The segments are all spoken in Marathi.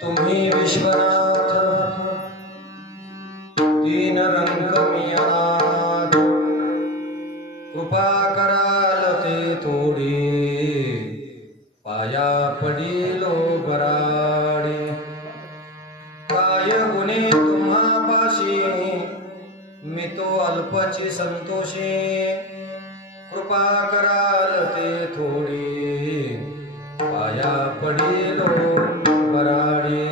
तुम्ही विश्वनाथ दीन रंग मियानाथ कृपा कराल ते थोडी पाया पडिलो बराडे काय गुणे तुम्हा पाशी मी तो अल्पची संतोषी कृपा कराल ते थोडी पाया पडिलो बराडे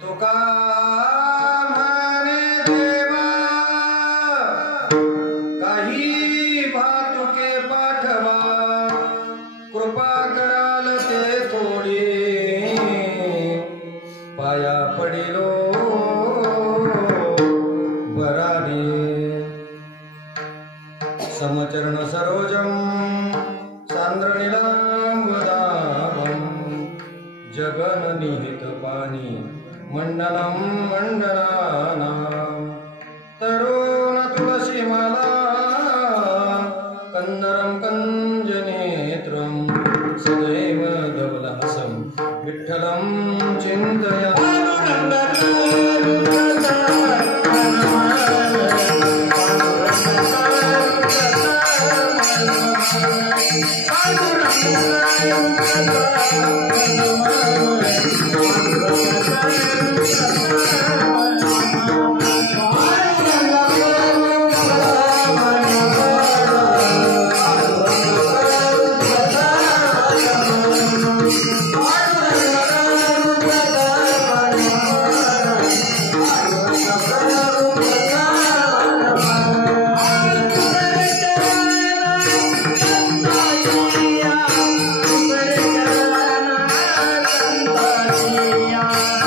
तुका म्हणे देवा काही भातुके पाठवा कृपा कराल ते थोडी पाया पडिलो बराडे समचरण सरोजम सांद्रनिलांबदाभं जगन निहित पाणी मंडनं मंडनानां तरुण तुलसी माला कन्नरं कंजनेत्रं सदैव धवलहसं विठ्ठलं चिन्तयामि Yeah.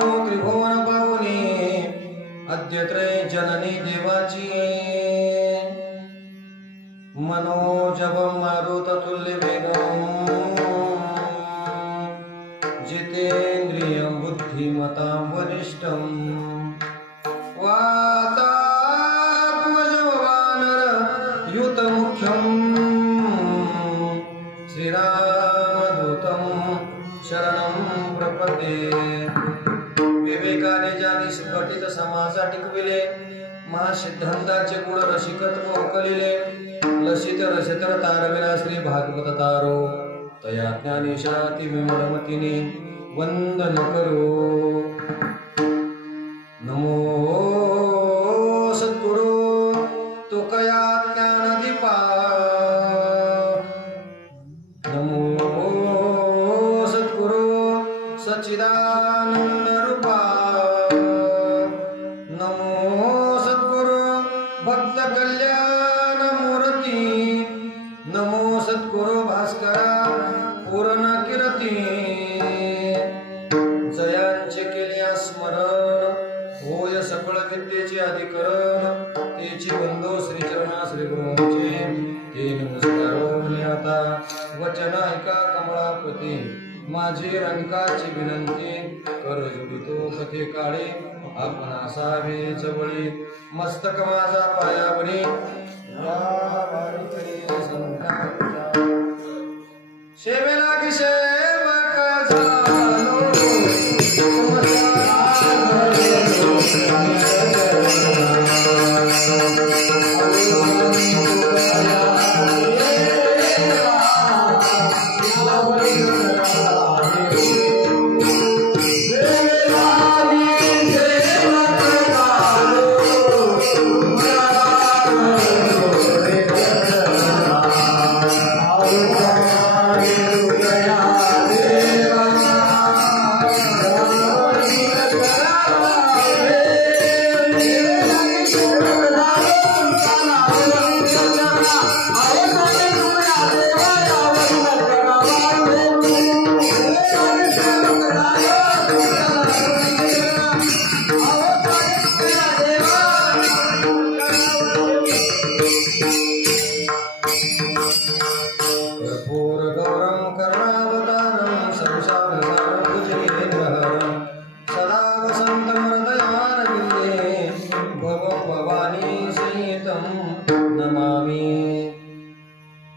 नमो त्रिभुवन पावनी अद्यत्रय जननी देवाची मनोजवं मारुततुल्य वेगं जितेन्द्रियं बुद्धिमतां वरिष्ठं वातात्मजं युतमुख्यं श्रीरामदूतं शरणं प्रपद्ये। विवेकाने ज्यांनी सुघटित समाजा टिकविले महासिद्धांताचे गुण रसिकत्व उकलिले लसित रसितर तारविना श्री भागवत तारो तया ज्ञानेशाती विमलमतीने वंदन करो। नमो सद्गुरु तुकया ज्ञानदीपा नमो सद्गुरु सच्चिदानंद रूपा नमो सद्गुरु भक्त कल्याण मूर्ती नमो सद्गुरु भास्करा पूर्ण कीर्ती जयांचे केल्या स्मरण होय सकळ विद्येचे अधिकरण तेची बंधो श्री चरणा श्री गुरूंचे ते नमस्कार आता वचन ऐका कमळापती माझी रंकाची विनंती कर जोडितो कथे काळे आपण असावे जवळी मस्तक माझा पायावरी सेवेला की सेवक झालो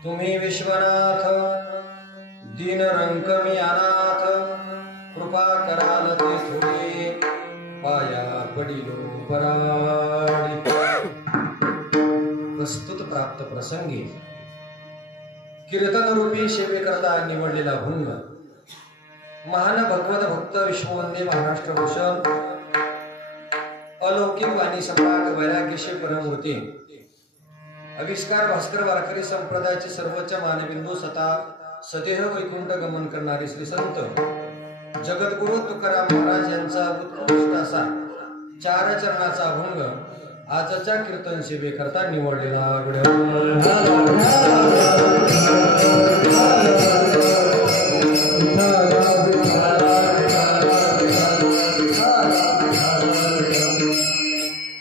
तुम्ही विश्वनाथ दीन रंक मी अनाथ कृपा कराल ते थोडे पाया पडिलो पराडी। प्रस्तुत प्राप्त प्रसंगी कीर्तन रूपी सेवेकरता निवडलेला भंग महान भगवत भक्त विश्ववंदे महाराष्ट्र भूषण अलौकिक वाणी सम्राट वैराग्यशी परमूर्ती आविष्कार भास्कर वारकरी संप्रदायाचे सर्वोच्च मानबिंदू सदेह वैकुंठ गमन करणारे श्री संत जगद्गुरु तुकाराम महाराज यांचा उत्कृष्ट असा 4 चरणाचा अभंग आजच्या कीर्तन सेवेकरता निवडलेला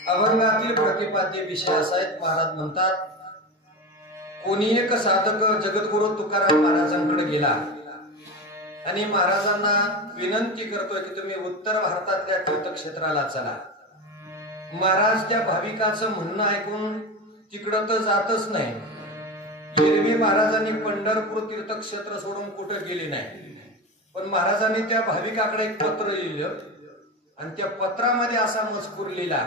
अभंगातील प्रतिपाद्य विषय असा आहेत। महाराज म्हणतात कोणी एक साधक जगद्गुरु तुकाराम महाराजांकडे गेला आणि महाराजांना विनंती करतोय की तुम्ही उत्तर भारतातल्या तीर्थक्षेत्राला चला। महाराज त्या भाविकाचं म्हणणं ऐकून तिकडं तर जातच नाही। एरवी महाराजांनी पंढरपूर तीर्थक्षेत्र सोडून कुठं गेले नाही, पण महाराजांनी त्या भाविकाकडे एक पत्र लिहिलं आणि त्या पत्रामध्ये असा मजकूर लिहिला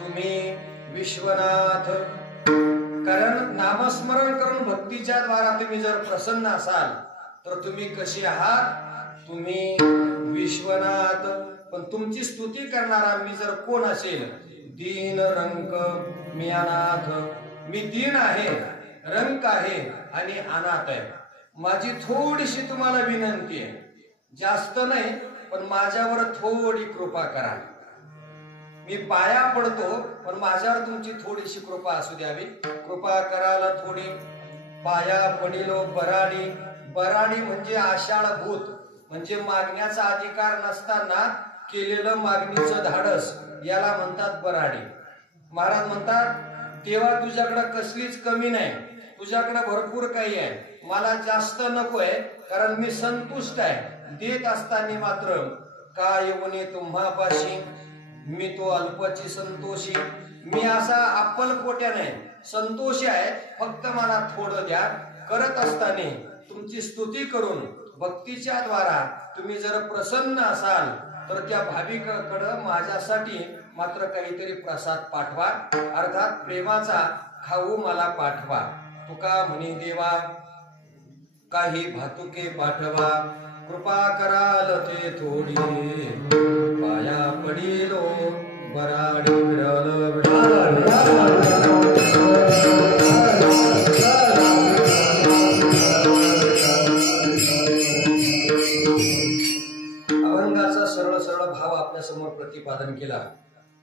तुम्ही विश्वनाथ, कारण नामस्मरण करून भक्तीच्या द्वारा तुम्ही जर प्रसन्न असाल तर तुम्ही कशी आहात, तुम्ही विश्वनाथ। पण तुमची स्तुती करणारा मी जर कोण असेल, दीन रंक मी अनाथ, मी दीन आहे, रंक आहे आणि अनाथ आहे। माझी थोडीशी तुम्हाला विनंती आहे, जास्त नाही पण माझ्यावर थोडी कृपा करा। मी पाया पडतो पण माझ्यावर तुमची थोडीशी कृपा असू द्यावी, कृपा करायला थोडी। पाया पडिलो बराडी, बराडी म्हणजे आषाढ भूत, म्हणजे मागण्याचा अधिकार नसताना केलेलं मागणीचं धाडस याला म्हणतात बराडी. महाराज म्हणतात तेव्हा तुझ्याकडे कसलीच कमी नाही, तुझ्याकडे भरपूर काही आहे, मला जास्त नकोय कारण मी संतुष्ट आहे. देत असताना मात्र का येऊने तुम्हापाशी, मी तो अल्पची संतोषी. मी असा अप्पलपोट्या नाही, संतोषी आहे, फक्त मला थोडं द्या. करत असताना तुमची स्तुती करून भक्तीच्या द्वारा तुम्ही जर प्रसन्न असाल तर त्या भाविकाकडं माझ्यासाठी मात्र काहीतरी प्रसाद पाठवा, अर्थात प्रेमाचा खाऊ मला पाठवा. तुका म्हणी देवा काही भातुके पाठवा, कृपा कराल ते थोडी, पाया पडिलो बराडी विरल अभंगाचा सरळ सरळ भाव आपल्या समोर प्रतिपादन केला.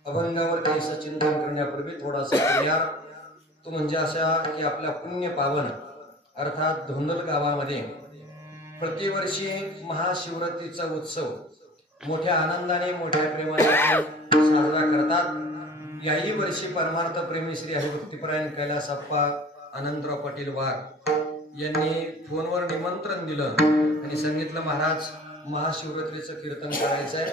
अभंगावर काहीसं चिंतन करण्यापूर्वी थोडासा क्रिया तो म्हणजे अशा की आपल्या पुण्य पावन अर्थात धोंडल गावामध्ये प्रतिवर्षी महाशिवरात्रीचा उत्सव मोठ्या आनंदाने मोठ्या प्रेमाने साजरा करतात. याही वर्षी परमार्थ प्रेमी श्री हरिभक्तीपरायण कैलासप्पा आनंदराव पाटील वाघ यांनी फोनवर निमंत्रण दिलं आणि सांगितलं महाराज महाशिवरात्रीचं कीर्तन करायचं आहे,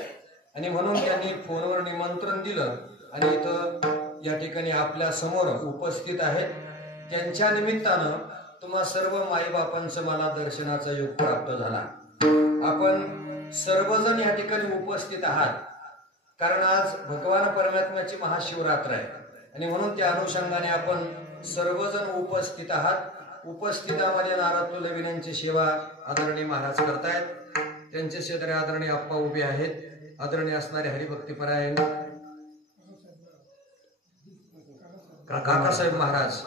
आणि म्हणून त्यांनी फोनवर निमंत्रण दिलं आणि इथं या ठिकाणी आपल्या समोर उपस्थित आहेत. त्यांच्या निमित्तानं तुम्हा सर्व माईबापांचं मला दर्शनाचा योग प्राप्त झाला. आपण सर्वजण या ठिकाणी उपस्थित आहात कारण आज भगवान परमात्म्याची महाशिवरात्र आहे आणि म्हणून त्या अनुषंगाने आपण सर्वजण उपस्थित आहात. उपस्थितामध्ये नारद तुलविनांची सेवा आदरणीय महाराज करतायत. त्यांचे शेजारी आदरणीय आप्पा उभे आहेत. आदरणीय असणारे हरिभक्तीपरायण काकासाहेब महाराज,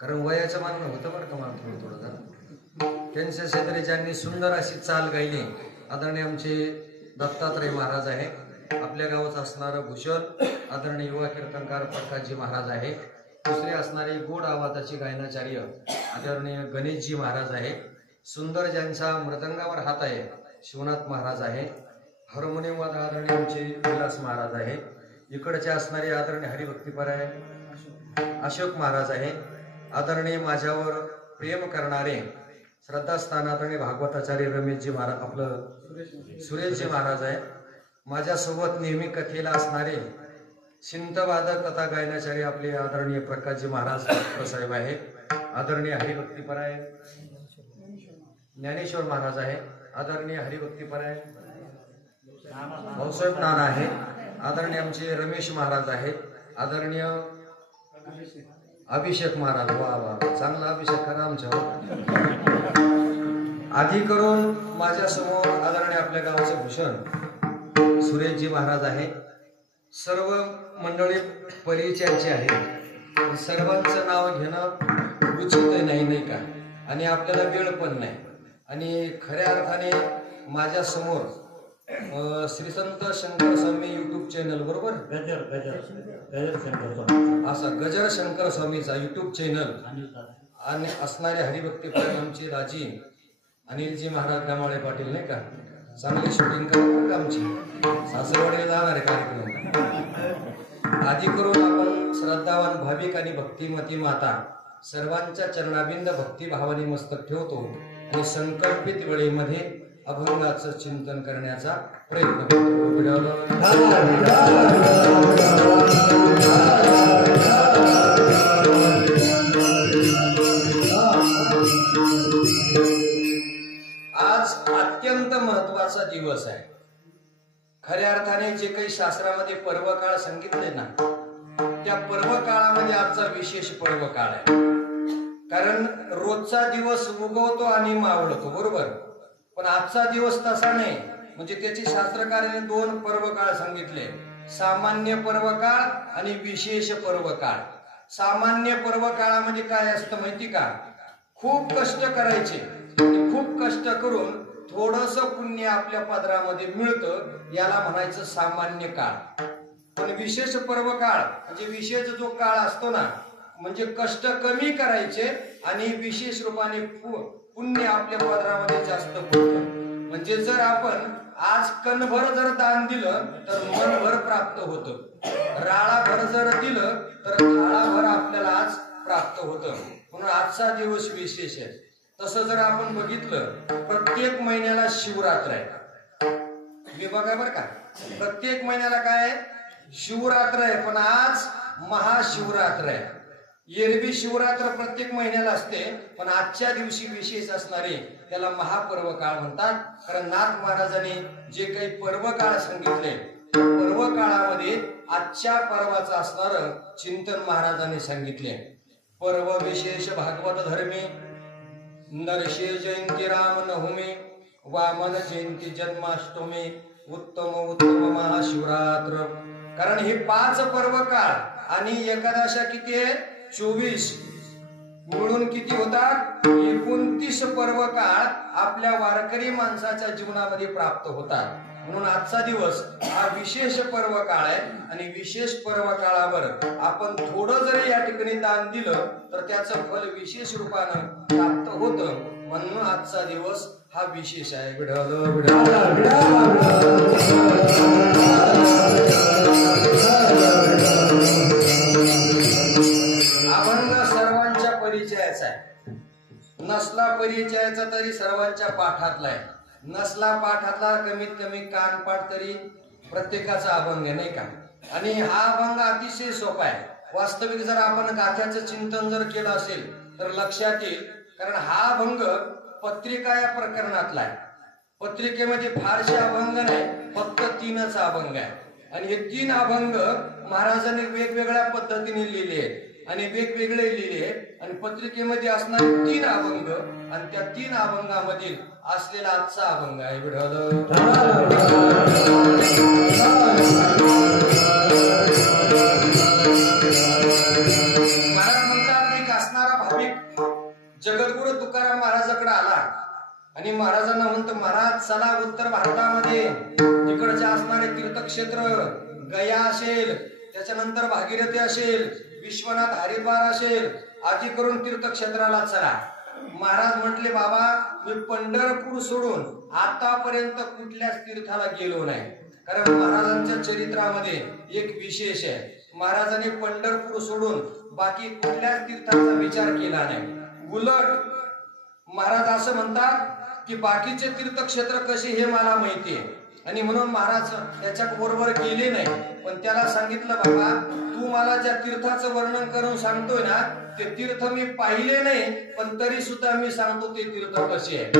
कारण वयाचं मानणं होतं बरं का मला थोडं थोडं जरा. त्यांच्या शेजारी ज्यांनी सुंदर अशी चाल गायली आदरणीय आमचे दत्तात्रय महाराज आहे. आपल्या गावात असणारं भूषण आदरणीय युवा कीर्तनकार प्रकाशजी महाराज आहे. दुसरे असणारे गोड आवाजाचे गायनाचार्य आदरणीय गणेशजी महाराज आहे. सुंदर ज्यांचा मृदंगावर हात आहे शिवनाथ महाराज आहे. हार्मोनियमवर आदरणीय आमचे विलास महाराज आहे. इकडचे असणारे आदरणीय हरिभक्तीपरायण अशोक महाराज आहे. आदरणीय माझ्यावर प्रेम करणारे श्रद्धास्थान आदरणीय भागवताचार्य रमेशजी महाराज आपलं सुरेशजी महाराज आहे. माझ्यासोबत नेहमी कथेला असणारे शिंतवादक कथा गायनाचार्य आपले आदरणीय प्रकाशजी महाराज साहेब आहे. आदरणीय हरिभक्तीपरायण ज्ञानेश्वर महाराज आहे. आदरणीय हरिभक्तीपरायण भाऊसाहेब नाना आहे. आदरणीय आमचे रमेश महाराज आहेत. आदरणीय अभिषेक महाराज, वा वा चांगला अभिषेक करा आमच्यावर. आधी करून माझ्या समोर आदरणीय आपल्या गावाचे भूषण सुरेशजी महाराज आहे. सर्व मंडळी परिचयाची आहे. सर्वांचं नाव घेणं उचित नाही का, आणि आपल्याला वेळ पण नाही. आणि खऱ्या अर्थाने माझ्या समोर श्री संत शंकर स्वामी युट्यूब चॅनल बरोबर असा गजर शंकर स्वामीचा युट्यूब चॅनल आणि असणारे हरिभक्तीपरायण आमचे राजी अनिलजी महाराज गामाळे पाटील नाही का, चांगली शूटिंग करतात आमची. सासरवाडीला जाणारे कार्यक्रम. आधी करून आपण श्रद्धावान भाविक आणि भक्तिमती माता सर्वांच्या चरणाबिंद भक्तिभावाने मस्तक ठेवतो आणि संकल्पित वेळेमध्ये अभंगाचं चिंतन करण्याचा प्रयत्न करतो. आज अत्यंत महत्वाचा दिवस आहे. खऱ्या अर्थाने जे काही शास्त्रामध्ये पर्वकाळ सांगितले ना, त्या पर्वकाळामध्ये आजचा विशेष पर्वकाळ आहे. कारण रोजचा दिवस उगवतो आणि मावळतो बरोबर, पण आजचा दिवस तसा नाही. म्हणजे त्याची शास्त्रकाराने दोन पर्वकाळ सांगितले, सामान्य पर्वकाळ आणि विशेष पर्वकाळ. सामान्य पर्वकाळामध्ये काय असतं माहिती का, खूप कष्ट करायचे, खूप कष्ट करून थोडस पुण्य आपल्या पदरामध्ये मिळतं, याला म्हणायचं सामान्य काळ. पण विशेष पर्वकाळ म्हणजे विशेष जो काळ असतो ना, म्हणजे कष्ट कमी करायचे आणि विशेष रूपाने पुण्य आपल्या पदरामध्ये जास्त पडतं. म्हणजे जर आपण आज कणभर जर दान दिलं तर मनभर प्राप्त होतं, राळाभर जर दिलं तर थाळाभर आपल्याला आज प्राप्त होतं. म्हणून आजचा दिवस विशेष आहे. तसं जर आपण बघितलं, प्रत्येक महिन्याला शिवरात्र आहे. मी बघा बरं का, प्रत्येक महिन्याला काय शिवरात्र आहे, पण आज महाशिवरात्र आहे. एरवी शिवरात्र प्रत्येक महिन्याला असते, पण आजच्या दिवशी विशेष असणारे त्याला महापर्व काळ म्हणतात. कारण नाथ महाराजांनी जे काही पर्व काळ सांगितले, पर्व काळामध्ये आजच्या पर्वाचं असणार चिंतन महाराजांनी सांगितले. पर्व विशेष भागवत धर्मी, नरशे जयंती राम नवमी, वामन जयंती जन्माष्टमी, उत्तम उत्तम महाशिवरात्र. कारण हे 5 पर्व काळ आणि एकादशा किती आहे, 24 मिळून किती होतात, 29 पर्व काळ आपल्या वारकरी माणसाच्या जीवनामध्ये प्राप्त होतात. म्हणून आजचा दिवस हा विशेष पर्व काळ आहे आणि विशेष पर्व काळावर आपण थोडं जरी या ठिकाणी दान दिलं तर त्याचं फल विशेष रूपानं प्राप्त होतं. म्हणून आजचा दिवस हा विशेष आहे. विठ्ठल विठ्ठल अभंग सर्वांच्या परिचयाचा आहे. नसला परिचयाचा तरी सर्वांच्या पाठातला आहे. नसला पाठातला कमीत कमी कानपाठ तरी प्रत्येकाचा अभंग आहे, नाही का. आणि हा अभंग अतिशय सोपा आहे. वास्तविक जर आपण गाथ्याचं चिंतन जर केलं असेल तर लक्षात येईल. कारण हा अभंग पत्रिका या प्रकरणातला आहे. पत्रिकेमध्ये फारसे अभंग नाही, फक्त 3च अभंग आहे. आणि हे 3 अभंग महाराजांनी वेगवेगळ्या पद्धतीने लिहिले आहेत आणि वेगवेगळे लिहिले. आणि पत्रिकेमध्ये असणारे 3 अभंग आणि त्या 3 अभंगामधील असलेला आजचा अभंग आहे. महाराज म्हणतात, एक असणारा भाविक जगद्गुरु तुकाराम महाराजाकडे आला आणि महाराजांना म्हणतो, महाराज चला उत्तर भारतामध्ये तिकडचे असणारे तीर्थक्षेत्र गया असेल, त्याच्यानंतर भागीरथी असेल, विश्वनाथ हरिद्वार असेल, आदी करून तीर्थक्षेत्राला चला. महाराज म्हटले, बाबा मी पंढरपूर सोडून आतापर्यंत कुठल्याच तीर्थाला गेलो नाही. कारण महाराजांच्या चरित्रामध्ये एक विशेष आहे, महाराजांनी पंढरपूर सोडून बाकी कुठल्याच तीर्थाचा विचार केला नाही. उलट महाराज असं म्हणतात की बाकीचे तीर्थक्षेत्र कसे हे मला माहिती आहे आणि म्हणून महाराज त्याच्या बरोबर गेले नाही. पण त्याला सांगितलं, बाबा तू मला ज्या तीर्थाचं वर्णन करून सांगतोय ना, ते तीर्थ मी पाहिले नाही, पण तरी सुद्धा मी सांगतो ते तीर्थ कसे आहे.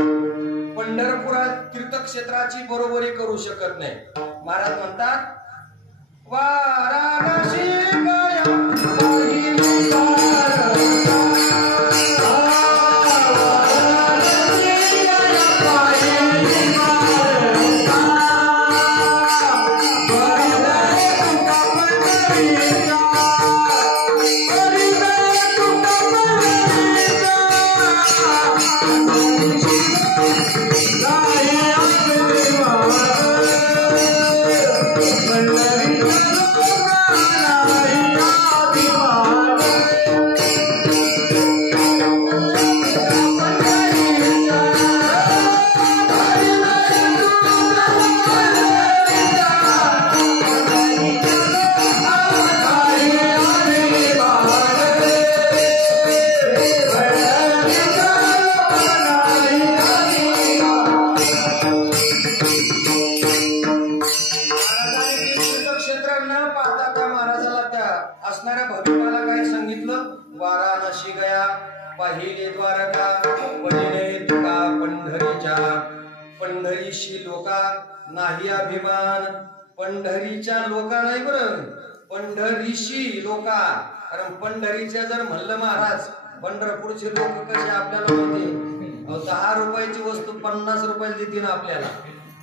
पंढरपुरात तीर्थक्षेत्राची बरोबरी करू शकत नाही. महाराज म्हणतात, वाराणसी गया पाहिले द्वारका पडिले तुका पंढरीच्या. पंढरीशी लोका नाही अभिमान, पंढरीच्या लोका नाही बरं, पंढरीशी लोका. कारण पंढरीच्या जर म्हणलं महाराज, पंढरपूरचे लोक कसे आपल्याला माहिती, 10 रुपयाची वस्तू 50 रुपयाला देतील आपल्याला,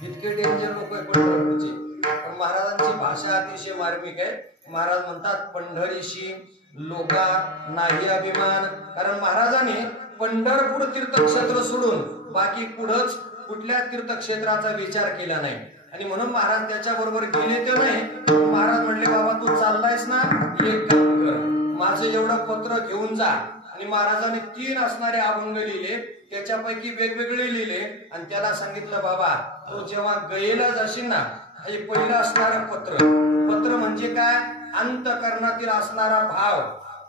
इतके डेंजर लोक आहे पंढरपूरचे. पण महाराजांची भाषा अतिशय मार्मिक आहे. महाराज म्हणतात, पंढरीशी लोका नाही अभिमान. कारण महाराजांनी पंढरपूर तीर्थक्षेत्र सोडून बाकी पुढंच कुठल्या तीर्थक्षेत्राचा विचार केला नाही आणि म्हणून महाराज त्याच्या बरोबर गेले ते नाही. महाराज म्हणले, बाबा तू चाललायस ना, एक काम कर, माझं एवढं पत्र घेऊन जा आणि की महाराजांनी 3 असणारे अभंग लिहिले, त्याच्यापैकी वेगवेगळे लिहिले आणि त्याला सांगितलं बाबा तो जेव्हा गयेला जाशील ना, हे पहिलं असणारं पत्र म्हणजे काय, अंतःकरणातील असणारा भाव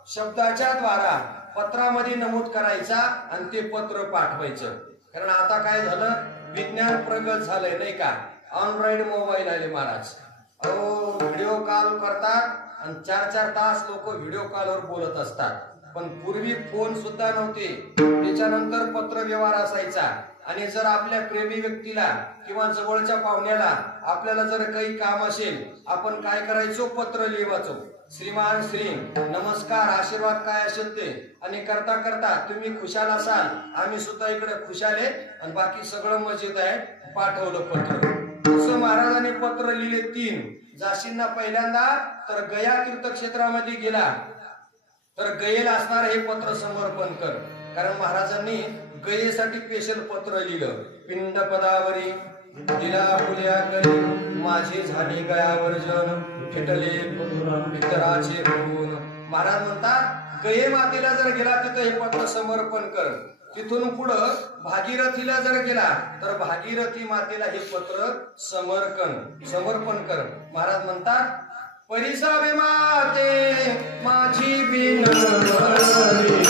शब्दाच्या द्वारा पत्रामध्ये नमूद करायचा आणि ते पत्र पाठवायचं. कारण आता काय झालं, विज्ञान प्रगत झालंय नाही का, अँड्रॉइड मोबाईल आले महाराज. अहो व्हिडिओ कॉल करतात आणि 4-4 तास लोक व्हिडिओ कॉलवर बोलत असतात. पण पूर्वी फोन सुद्धा नव्हते, त्याच्यानंतर पत्र व्यवहार असायचा. आणि जर आपल्या प्रेमी व्यक्तीला किंवा जवळच्या पाहुण्याला आपल्याला जर काही काम असेल, आपण काय करायचो, पत्र लिहायचो. श्रीमान श्री नमस्कार आशीर्वाद काय असेल ते, आणि करता करता तुम्ही खुशाल असाल, आम्ही सुद्धा इकडे खुशाल आहे आणि बाकी सगळं मजेत आहे, पाठवलं पत्र. असं महाराजांनी पत्र लिहिले 3. जाशींना पहिल्यांदा तर गया तीर्थक्षेत्रामध्ये गेला तर गयेला असणार हे पत्र समर्पण कर. कारण महाराजांनी गयेसाठी स्पेशल पत्र लिहिलं. पिंड पदावरी दिला फुल्या करी, माझे झाले गयावर जन, फिटले पितराचे गुण. महाराज म्हणतात गये मातेला जर गेला तिथं हे पत्र समर्पण कर. तिथून पुढं भागीरथीला जर गेला तर भागीरथी मातेला हे पत्र समर्पण कर. महाराज म्हणतात परिसावे माते माझी बिनवडी,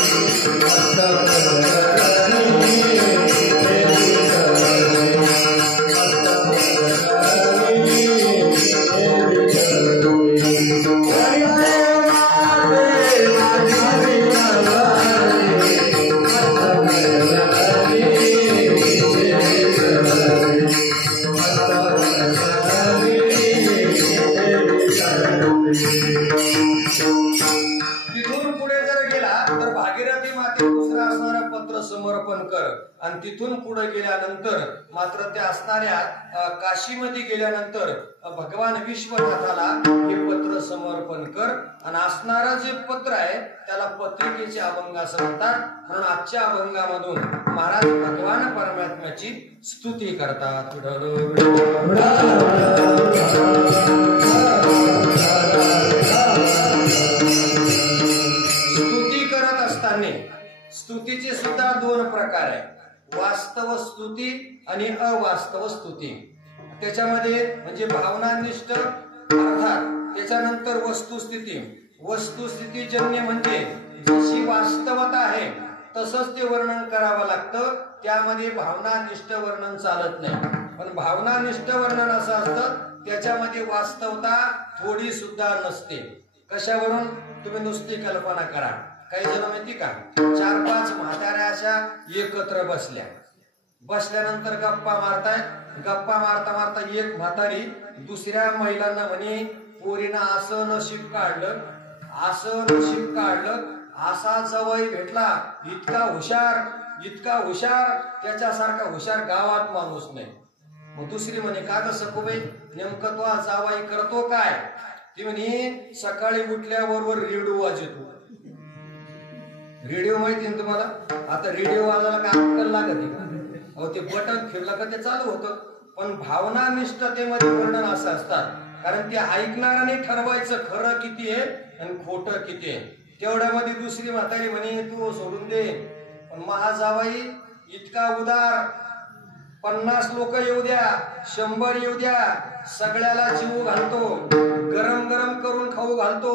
समर्पण कर. आणि तिथून पुढे गेल्यानंतर मात्र त्या असणाऱ्या काशीमध्ये गेल्यानंतर भगवान विश्वनाथाला हे पत्र समर्पण कर. आणि असणारं जे पत्र आहे त्याला पत्रिकेचे अभंग असं म्हणतात. म्हणून आजच्या अभंगामधून महाराज भगवान परमात्म्याची स्तुती करतात. स्तुती करत असताना स्तुतीचे सुद्धा 2 प्रकार आहे, वास्तव स्तुती आणि अवास्तव स्तुती. त्याच्यामध्ये म्हणजे भावनानिष्ठ अर्थात त्याच्यानंतर वस्तुस्थिती. वस्तुस्थितीजन्य म्हणजे जशी वास्तवता आहे तसंच ते वर्णन करावं लागतं, त्यामध्ये भावनानिष्ठ वर्णन चालत नाही. पण भावनानिष्ठ वर्णन असं असतं त्याच्यामध्ये वास्तवता थोडी सुद्धा नसते. कशावरून तुम्ही नुसती कल्पना करा. काही जण माहिती का, 4-5 म्हाताऱ्या अशा एकत्र बसल्यानंतर गप्पा मारताय. गप्पा मारता मारता एक म्हातारी दुसऱ्या महिलांना म्हणे पोरीनं असं नशीब काढलं, असा जवळ भेटला, इतका हुशार त्याच्यासारखा हुशार गावात माणूस नाही. मग दुसरी म्हणे का ग सखूबाई नेमकं तो जावाई करतो काय? ती म्हणे सकाळी उठल्याबरोबर रेडिओ वाजतो. रेडिओ माहिती ना तुम्हाला, आता रेडिओ वाजायला काय अक्कल लागत आहे? अहो ते बटन फिरलं का ते चालू होतं. पण भावनानिष्ठतेमध्ये वर्णन असं असतात, कारण ते ऐकणाऱ्याने ठरवायचं खरं किती आहे आणि खोटं किती आहे. तेवढ्यामध्ये दुसरी म्हातारी म्हणे तू सोडून दे, पण महाजावाई इतका उदार, 50 लोक येऊ द्या, 100 येऊ द्या, सगळ्याला जीव घालतो, गरम गरम करून खाऊ घालतो,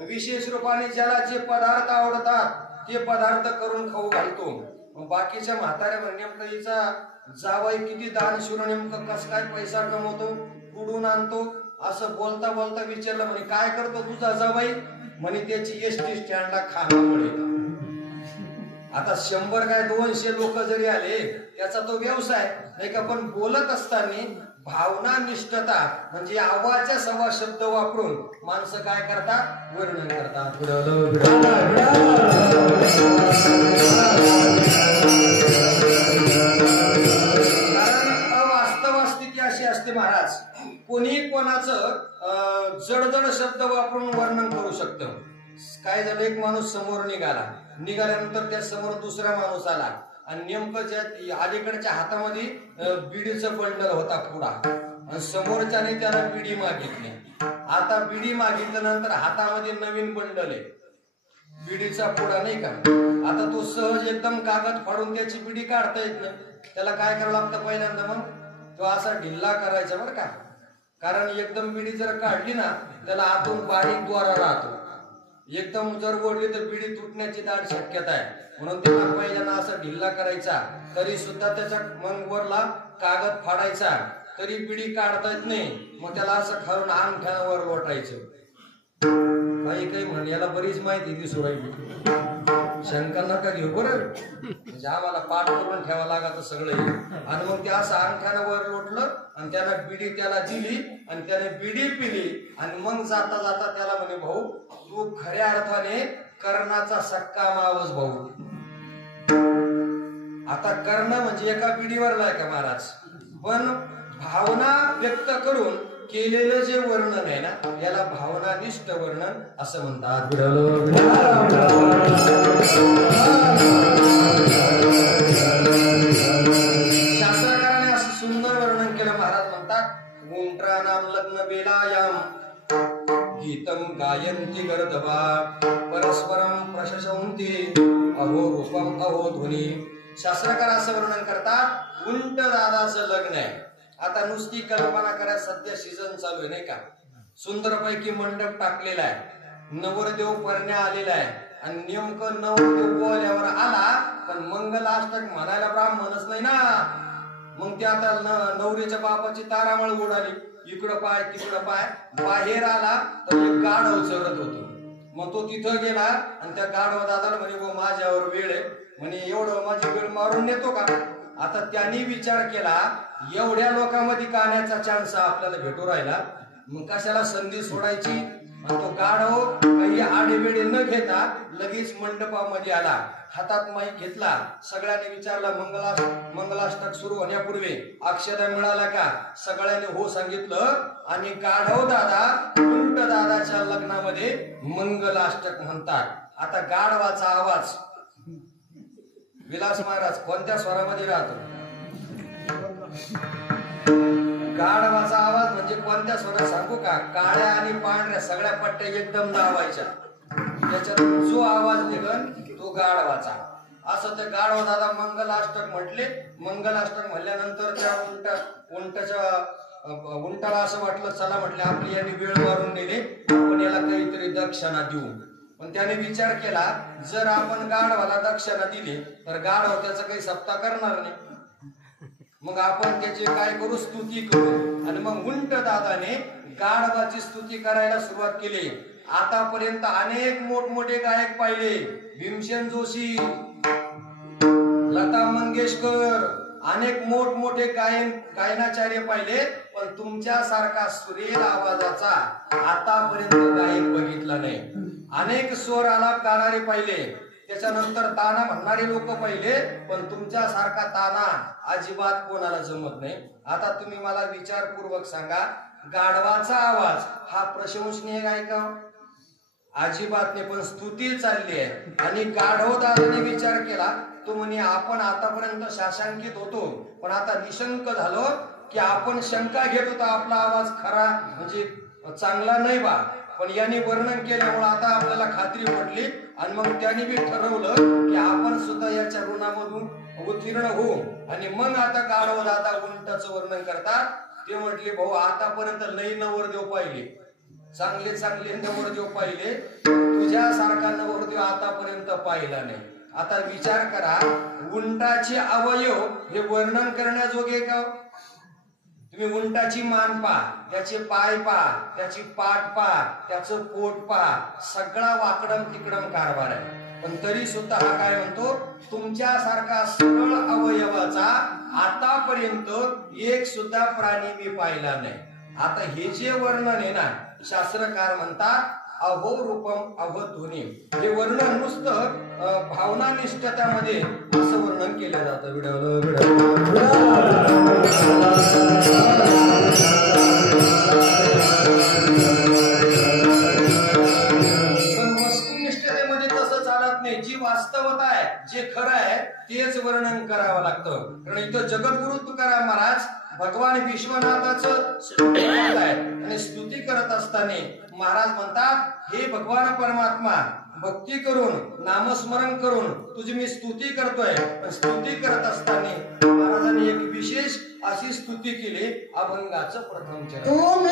विशेष रूपाने ज्याला जे पदार्थ आवडतात ते पदार्थ करून खाऊ घालतो. बाकीच्या म्हाताऱ्या नेमकं हिचा जावाई किती दानशूर, नेमकं कस काय पैसा कमवतो, कुठून आणतो, असं बोलता बोलता विचारलं. म्हणे काय करतो तुझा जावाई? म्हणे त्याची एसटी स्टँडला खानामुळे. आता 100 काय 200 लोक जरी आले त्याचा तो व्यवसाय नाही का. पण बोलत असताना भावनानिष्ठता म्हणजे आवाच्या सवा शब्द वापरून माणसं काय करतात, वर्णन करतात. कारण अवास्तव स्थिती अशी असते महाराज, कोणी कोणाचं जडजड शब्द वापरून वर्णन करू शकतं. काय झालं, एक माणूस समोर निघाल्यानंतर त्या समोर दुसरा माणूस आला आणि नेमकं ज्या अलीकडच्या हातामध्ये बिडीचं बंडल होता पुढा, आणि समोरच्याने त्याला बिडी मागितली. आता बिडी मागितल्यानंतर हातामध्ये नवीन बंडल आहे. बिडीचा पुडा नाही का, आता तो सहज एकदम कागद फाडून त्याची बिडी काढता येत नाही. त्याला काय करावं लागतं पहिल्यांदा, मग तो असा ढिल्ला करायचा बरं का. कारण एकदम बिडी जर काढली ना त्याला आतून बारीक द्वारा राहतो. एकदम जर ओढली तर बिडी तुटण्याची दाट शक्यता आहे. म्हणून त्याला पहिल्यांदा असा ढिल्ला करायचा. तरी सुद्धा त्याचा मग वरला कागद फाडायचा तरी बिडी काढता येत नाही. मग त्याला असं खालून अंगठ्यावर लोटायचं. काही म्हण याला बरीच माहिती दिसू राहिली. शंका नका घेऊ बरं, म्हणजे आम्हाला पाठ करून ठेवा लागत सगळं. आणि मग ते असं अंगठ्यानं वर लोटलं आणि त्याला बिडी त्याला दिली आणि त्याने बिडी पिली. आणि मग जाता जाता त्याला म्हणे, भाऊ तू खऱ्या अर्थाने कर्णाचा सक्का मावस भाऊ. आता कर्ण म्हणजे एका बिडीवर लाय का महाराज, पण भावना व्यक्त करून केलेलं जे वर्णन आहे ना याला भावनानिष्ठ वर्णन असं म्हणतात. शास्त्रकाराने असं सुंदर वर्णन केलं. महाराज म्हणतात, गुंट्रा नाम लग्न बेलायाम गीतम गायंती गर्दभा परस्परम प्रशंसन्ति अहो रूपम अहो ध्वनी. शास्त्रकार असं वर्णन करतात, उंट दादाचं लग्न आहे. आता नुसती कल्पना करा, सध्या सीझन चालू आहे नाही का, सुंदरपैकी मंडप टाकलेला आहे, नवरदेव परण्या आलेला आहे आणि नेमकं नवरदेव बोल्यावर आला पण मंगलाष्टक म्हणायला ब्राह्मणच नाही ना. मग ते आता नवरीच्या बापाची तारामळ उडाली, इकडं पाय तिकडं पाय. बाहेर आला तर एक गाढव चरत होतो. मग तो तिथं गेला आणि त्या गाढव दादाला म्हणे, वो माझ्यावर वेळ आहे म्हणे, एवढं माझी वेळ मारून नेतो का. आता त्यांनी विचार केला, एवढ्या लोकांमध्ये गाण्याचा चान्स आपल्याला भेटू राहिला, मग कशाला संधी सोडायची. आणि तो गाढव काही आडेवेडे न घेता लगेच मंडपामध्ये आला, हातात माईक घेतला, सगळ्यांनी विचारला मंगलाष्टक सुरू होण्यापूर्वी अक्षदा मिळाला का. सगळ्यांनी हो सांगितलं आणि गाढव दादा उंट दादाच्या लग्नामध्ये मंगलाष्टक म्हणतात. आता गाढवाचा आवाज, विलास महाराज कोणत्या स्वरामध्ये राहतो. गाढवाचा आवाज म्हणजे कोणत्या स्वरात सांगू का, काळ्या आणि पांढऱ्या सगळ्या पट्ट्या एकदम दाबायच्या, त्याच्यातून जो आवाज निघन तो गाढवाचा. असं ते गाढव दादा मंगलाष्टक म्हटले. मंगलाष्टक म्हणल्यानंतर त्या उंटाला असं वाटलं, चला म्हटले आपली यांनी वेळ मारून नेले, आपण याला काहीतरी दक्षिणा देऊ. पण त्याने विचार केला, जर आपण गाढवाला दक्षिणा दिली तर गाढव त्याचा काही सप्ताह करणार नाही. मग आपण त्याची काय करू, स्तुती करू. आणि मग उंट दादाने गाढवाची स्तुती करायला सुरुवात केली. आतापर्यंत अनेक मोठमोठे गायक पाहिले, भीमसेन जोशी, लता मंगेशकर, अनेक मोठमोठे गायनाचार्य पाहिले, पण तुमच्यासारखा सुरेल आवाजाचा आतापर्यंत गायक बघितला नाही. अनेक स्वर आलाप गाणारे पाहिले, त्याच्यानंतर ताना म्हणणारे लोक पाहिले, पण तुमच्यासारखा ताना अजिबात कोणाला जमत नाही. आता तुम्ही मला विचारपूर्वक सांगा, गाढवाचा आवाज हा प्रशंसनीय आहे का? अजिबात नाही, पण स्तुती चालली आहे. आणि गाढव दादाने विचार केला, तो म्हणे आपण आतापर्यंत शाशांकित होतो, पण आता निशंक झालो की आपण शंका घेत होता आपला आवाज खरा म्हणजे चांगला नाही बा. पण यांनी वर्णन केल्यामुळे आता आपल्याला खात्री पडली आणि मग त्यांनी बी ठरवलं की आपण सुद्धा याच्या ऋणामधून उत्तीर्ण होऊ. आणि मग आता गाढव दादा उंटाचं वर्णन करतात. ते म्हटले, भाऊ आतापर्यंत लई नवरदेव पाहिले, चांगले चांगले नवरदेव पाहिले, तुझ्यासारखा नवरदेव आतापर्यंत पाहिला नाही. आता विचार करा, उंटाचे अवयव हे वर्णन करण्याजोगे का? तुम्ही उंटाची मान पा, त्याचे पाय पा, त्याची पाठ पा, त्याचं पोट पा, सगळा वाकडम तिकडम कारभार आहे. पण तरी सुद्धा हा काय म्हणतो, तुमच्यासारखा सरळ अवयवाचा आतापर्यंत एक सुद्धा प्राणी मी पाहिला नाही. आता हे जे वर्णन आहे ना, शास्त्रकार म्हणतात अहो रूपम अहो ध्वनी. हे वर्णन नुसतं भावनानिष्ठतामध्ये असं वर्णन केलं जातं. पण वस्तुनिष्ठतेमध्ये तसं चालत नाही. जी वास्तवता आहे, जे खरं आहे तेच वर्णन करावं लागतं. कारण इथं जगद्गुरु तुकाराम महाराज भगवान विश्वनाथाचं स्तुती करत आहेत आणि स्तुती करत असताना महाराज म्हणतात, हे भगवान परमात्मा भक्ती करून नामस्मरण करून तुझी मी स्तुती करतोय. पण स्तुती करत असताना महाराजांनी एक विशेष अशी स्तुती केली. अभंगाचं प्रथम चरण.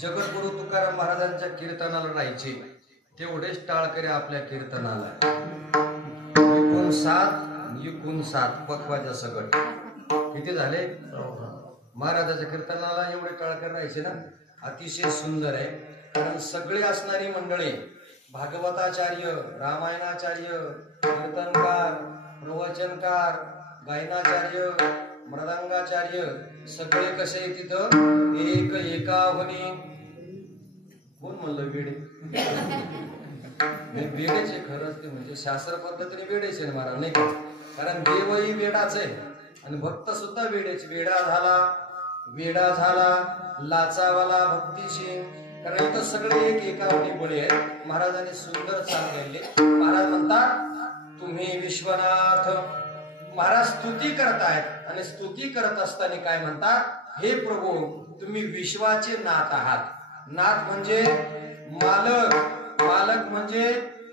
जगद्गुरु तुकाराम महाराजांच्या कीर्तनाला राहायचे तेवढेच टाळकरी आपल्या कीर्तनाला. एकूण 7 पक्वाच्या सगट किती झाले? महाराजाच्या कीर्तनाला एवढे टाळकरी राहायचे ना. अतिशय सुंदर आहे. कारण सगळे असणारी मंडळी भागवताचार्य, रामायणाचार्य, कीर्तनकार, प्रवचनकार, गायनाचार्य, मृदंगाचार्य सगळे कसे तिथं एक एकावनी. कोण म्हणलं वेडे? वेडेचे खरंच ते म्हणजे शास्त्र पद्धतीने वेडेचे ना महाराज नाही का. कारण देवही वेडाच आहे आणि भक्त सुद्धा वेडेच. वेडा झाला लाचावाला भक्तीशी. कारण इथं सगळे एक एकावनी बळी आहेत. महाराजांनी सुंदर सांगितले. महाराज म्हणतात तुम्ही विश्वनाथ. महाराज स्तुती करतायत आणि स्तुती करत असताना काय म्हणतात? हे प्रभू तुम्ही विश्वाचे नाथ आहात. नाथ म्हणजे मालक, मालक म्हणजे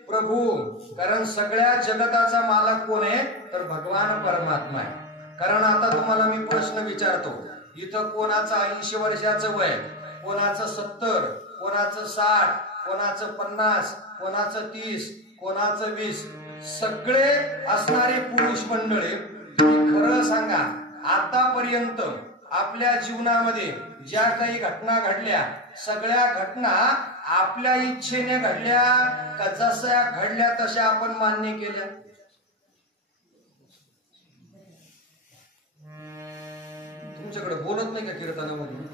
प्रभू. कारण सगळ्या जगताचा मालक कोण आहे? तर भगवान परमात्मा आहे. कारण आता तुम्हाला मी प्रश्न विचारतो. इथं कोणाचं 80 वर्षाचं वय, कोणाचं 70, कोणाचं 60, कोणाचं 50, कोणाचं 30, कोणाचं 20, सगळे असणारे पुरुष मंडळी खरं सांगा आतापर्यंत आपल्या जीवनामध्ये ज्या काही घटना घडल्या सगळ्या घटना आपल्या इच्छेने घडल्या का जशा घडल्या तशा आपण मान्य केल्या? तुमच्याकडे बोलत नाही का कीर्तनामध्ये?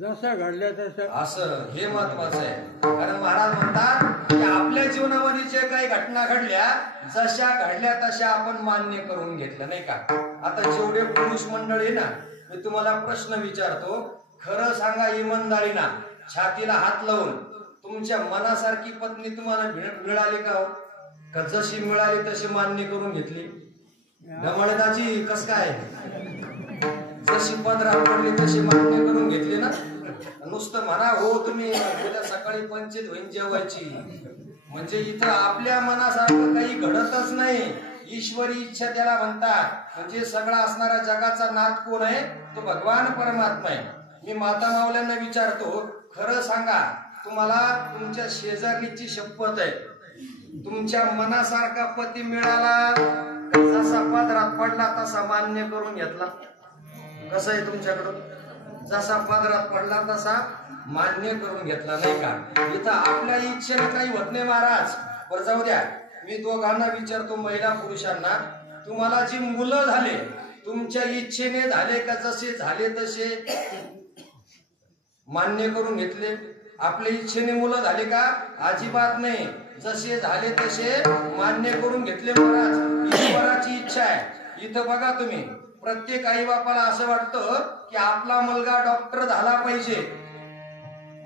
जशा घडल्या तशा. असं हे महत्वाचं आहे. कारण महाराज म्हणतात की आपल्या जीवनामध्ये जे काही घटना घडल्या जशा घडल्या तशा आपण मान्य करून घेतलं नाही का. आता जेवढे पुरुष मंडळी ना मी तुम्हाला प्रश्न विचारतो. खरं सांगा इमानदारीना छातीला हात लावून तुमच्या मनासारखी पत्नी तुम्हाला मिळाली का? का जशी मिळाली तशी मान्य करून घेतली? गमळदाची कस काय जशी पदरावर पडली तशी मान्य करून घेतली ना. नुसतं म्हणा हो तुम्ही उद्या सकाळी पंचायत होईन जेवायची म्हणजे इथं आपल्या मनासारखं काही घडतच नाही. ईश्वरी इच्छा त्याला म्हणतात. म्हणजे सगळा असणारा जगाचा नाथ कोण आहे? तो भगवान परमात्मा आहे. मी माता मावल्यांना विचारतो खरं सांगा तुम्हाला तुमच्या शेजारीची शपथ आहे तुमच्या मनासारखा पती मिळाला जसा पदरात पडला तसा मान्य करून घेतला? कसं आहे तुमच्याकडून? जसा पदरात पडला तसा मान्य करून घेतला नाही का. इथं आपल्या इच्छेने काही होत नाही महाराज. बरं जाऊ द्या. मी दोघांना विचारतो महिला पुरुषांना तुम्हाला जी मुलं झाले तुमच्या इच्छेने झाले का जसे झाले तसे मान्य करून घेतले? आपल्या इच्छेने मुलं झाले का? अजिबात नाही. जसे झाले तसे मान्य करून घेतले महाराज. ईश्वराची इच्छा आहे. इथं बघा तुम्ही, प्रत्येक आई बापाला असं वाटतं की आपला मुलगा डॉक्टर झाला पाहिजे.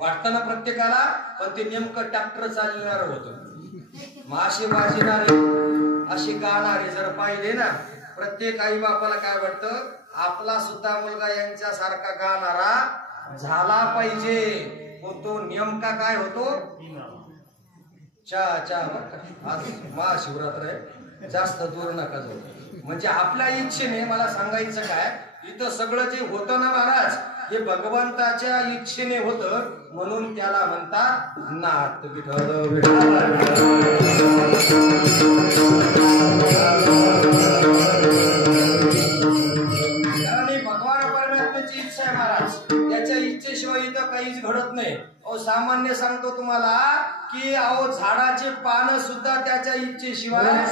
वाटतं ना प्रत्येकाला, पण ते नेमकं डॉक्टर चालणार होतं. माशी वाजणारे असे गाणारे जर पाहिले ना, प्रत्येक आई बापाला काय वाटतं, आपला सुद्धा मुलगा यांच्या सारखा गाणारा झाला पाहिजे. पण तो नेमका काय होतो, आज महाशिवरात्र आहे, जास्त दूर नका जाऊ. म्हणजे आपल्या इच्छेने, मला सांगायचं काय, इथं सगळं जे होतं ना महाराज, हे भगवंताच्या इच्छेने होतं. म्हणून त्याला म्हणतात नाथ विठ्ठल विठ्ठल. कारण भगवान परमात्म्याची इच्छा आहे महाराज, त्याच्या इच्छेशिवाय इथं काहीच घडत नाही. अहो सामान्य सांगतो तुम्हाला की अहो झाडाचे पानं सुद्धा त्याच्या इच्छेशिवाय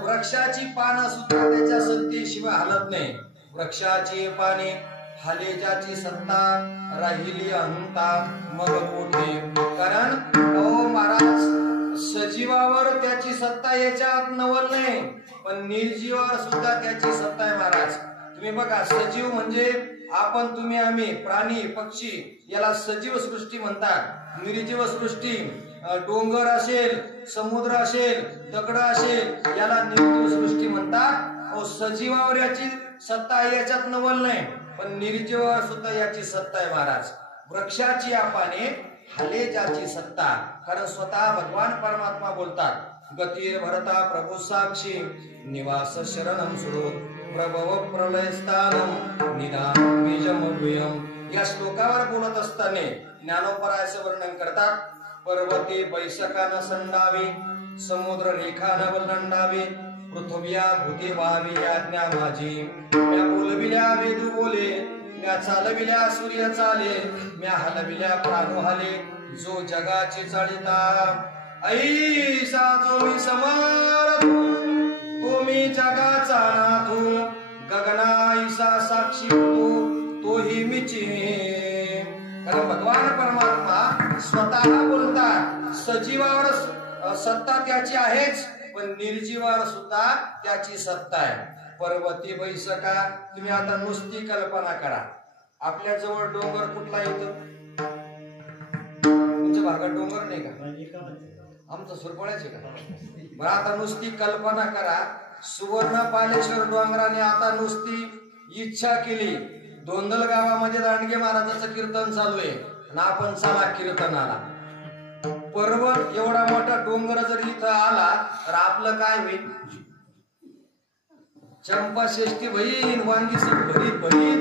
वृक्षाची पानं सुद्धा त्याच्या सत्तेशिवाय हलत नाही. वृक्षाची पाने हाले ज्याची सत्ता, राहिली अहंता मग कोठे. कारण ओ महाराज, सजीवावर त्याची सत्ता याच्यात नवल नाही, पण निर्जीवावर सुद्धा त्याची सत्ता आहे महाराज. तुम्ही बघा, सजीव म्हणजे आपण, तुम्ही, आम्ही, प्राणी, पक्षी, याला सजीव सृष्टी म्हणतात. निर्जीव सृष्टी, डोंगर असेल, समुद्र असेल, दगड असेल, याला निर्जीव सृष्टी म्हणतात. सजीवावर याची सत्ता याच्यात नवल नाही, पण निर्जीवावर सुद्धा याची सत्ता आहे महाराज. वृक्षाची पाने हाले ज्याची सत्ता. कारण स्वतः भगवान परमात्मा बोलतात, गतीर भरता प्रभू साक्षी निवास शरणम सुरोत प्रभव प्रलय स्थानम निदान बीजम भूयम. या श्लोकावर बोलत असताना ज्ञानोपरायचं वर्णन करतात. पर्वते बैसकान संडावे, समुद्र रेखान वलंडावे, पृथ्व्या भूते व्हावी आज्ञा माझी. म्या बोलविल्या वेद बोले, म्या चालविल्या सूर्य चाले, म्या हलविल्या प्राणू हाले, जो जगाची चालिता. ऐसा जो मी समर्थ, तो मी जगाचा नाथू, गगनाईसा साक्षी तोही मीची. कारण भगवान परमात्मा स्वतः बोलतात, सजीवावर सत्ता त्याची आहेच, पण निर्जीवावर सुद्धा त्याची सत्ता आहे. पर्वती बैसका. तुम्ही आता नुसती कल्पना करा, आपल्या जवळ डोंगर कुठला येतो? तुमच्या भागात डोंगर नाही का? आमचं सुरपळ्याचे का? बरं, आता नुसती कल्पना करा, सुवर्णपालेश्वर डोंगराने आता नुसती इच्छा केली, दोंदल गावामध्ये दांडगे महाराजाचं कीर्तन चालू आहे आणि आपण चला कीर्तनाला. पर्वत एवढा मोठा डोंगर जर इथं आला तर आपलं काय होईल? चंपा षष्ठी होईल, वांगी भरीत भरीत.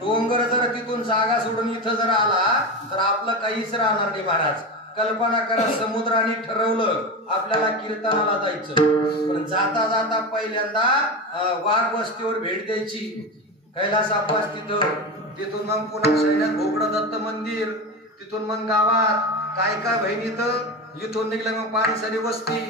डोंगर जर तिथून जागा सोडून इथं जर आला तर आपलं काहीच राहणार नाही महाराज. कल्पना करा, समुद्राने ठरवलं आपल्याला कीर्तनाला जायचं, पण जाता जाता पहिल्यांदा वाघ वस्तीवर भेट द्यायची, कैलासापास तिथून मग पुन्हा सैन्यात भोगडं दत्त मंदिर, तिथून मग गावात काय काय बहिणी, इथून निघलं मग पानसरी वस्ती,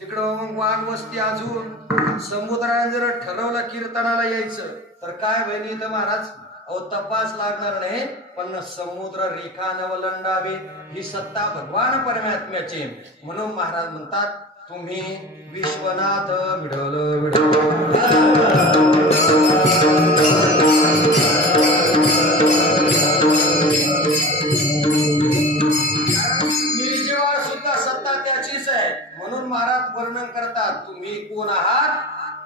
तिकडं मग वाघ वस्ती अजून समुद्राने जर ठरवलं कीर्तनाला यायचं तर काय बहिणी तर महाराज अहो तपास लागणार नाही, पण समुद्र रेखा नवलंडावे ही सत्ता भगवान परमात्म्याची. म्हणून महाराज म्हणतात तुम्ही विश्वनाथ विठ्ठल निर्जीवा सुद्धा सत्ता त्याचीच आहे. म्हणून महाराज वर्णन करतात तुम्ही कोण आहात,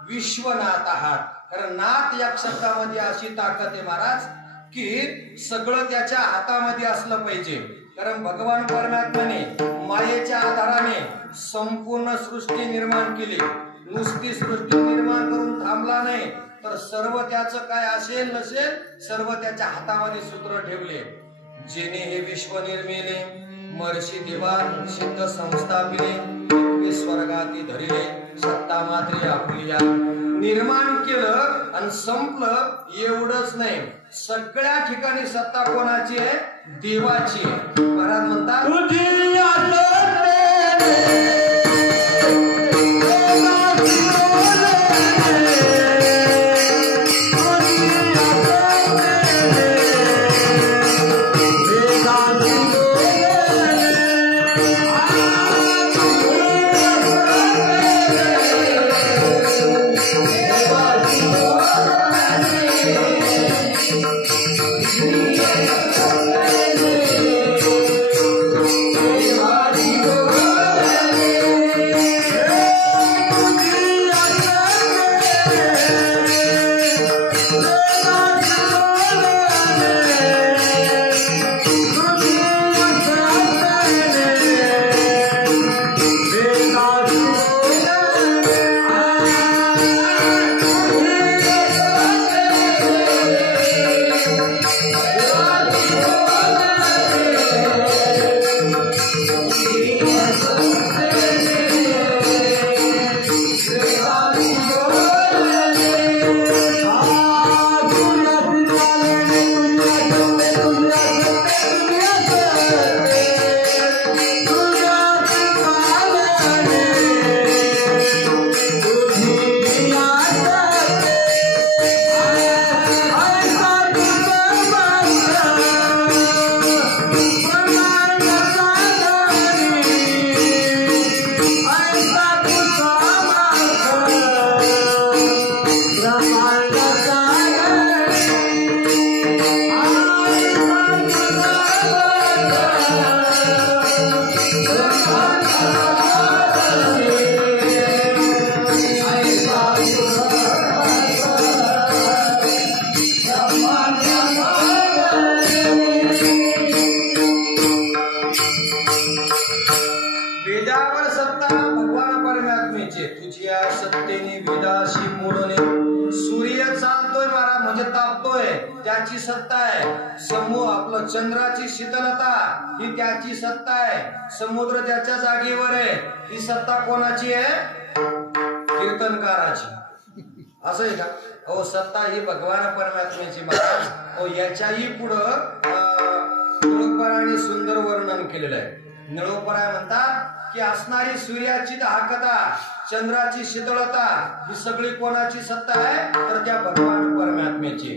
विश्वनाथ आहात. कारण नाथ या शब्दामध्ये अशी ताकद आहे महाराज की सगळं त्याच्या हातामध्ये असलं पाहिजे. कारण भगवान परमात्म्याने मायेच्या आधाराने संपूर्ण सृष्टी निर्माण केली. नुसती सृष्टी निर्माण करून थांबला नाही, तर सर्व त्याचं काय असेल नसेल सर्व त्याच्या हातामध्ये सूत्र ठेवले. जेने हे विश्व निर्मिले महर्षी देवा सिद्ध संस्थापिले स्वर्गाती धरिले सत्ता मात्रे आपल्या. निर्माण केलं आणि संपलं एवढंच नाही, सगळ्या ठिकाणी सत्ता कोणाची आहे, देवाची आहे. महाराज म्हणतात वेदावर सत्ता भगवान परमात्म्याची. तुझ्या सत्तेने वेदाशी मोडणे सूर्य चालतोय महाराज म्हणजे तापतोय त्याची सत्ता आहे. समूह आपलं चंद्राची शीतलता ही त्याची सत्ता आहे. समुद्र त्याच्या जागेवर आहे ही सत्ता कोणाची आहे, कीर्तनकाराची. असं आहे का? हो सत्ता ही भगवान परमात्म्याची महाराज. हो याच्याही पुढं निळोपराने सुंदर वर्णन केलेलं आहे. निळोपराय म्हणतात की असणारी सूर्याची दाहकता चंद्राची शीतळता ही सगळी कोणाची सत्ता आहे, तर त्या भगवान परमात्म्याची.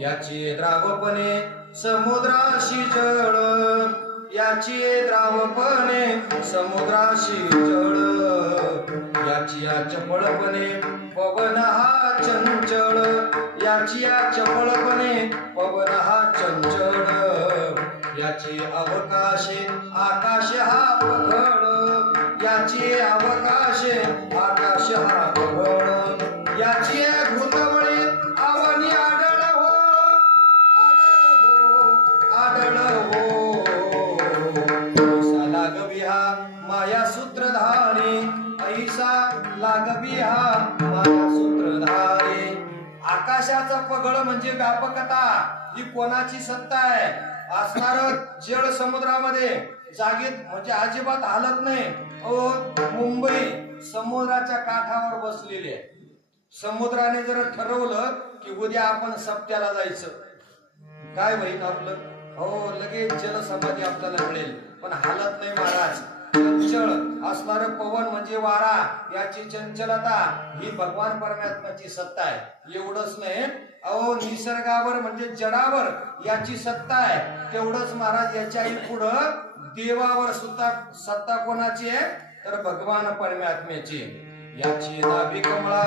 याची द्रावपणे समुद्राशी जळ, याची द्रावपणे समुद्राशी जळ, याची या चपळपणे पवन हा चंचळ, याची या चपळपणे पवन हा चंचळ, याची अवकाशे आकाश हा पगळ, याची अवकाशे आकाश हा पगळ, याची घृतवळी आवनी आढळ हो, आढळ हो, ऐसा लागवी हा माया सूत्रधारी, ऐसा लागवी हा माया सूत्रधारी. आकाशाचा पगळ म्हणजे व्यापकता ही कोणाची सत्ता आहे. असणार जळ समुद्रामध्ये जागेत म्हणजे अजिबात हालत नाही. मुंबई समुद्राच्या काठावर बसलेली आहे. समुद्राने जर ठरवलं की उद्या आपण सप्त्याला जायचं, काय होईल आपलं? हो लगेच जलसमाधी आपल्याला मिळेल, पण हालत नाही महाराज. चंचल असणार पवन म्हणजे वारा, याची चंचलता ही भगवान परमात्म्याची सत्ता आहे. एवढंच नाही, अहो निसर्गावर म्हणजे जडावर याची सत्ता आहे. तेवढंच महाराज याच्याही पुढं देवावर सुद्धा सत्ता कोणाची आहे तर भगवान परमात्म्याची. याची नाभी कमळा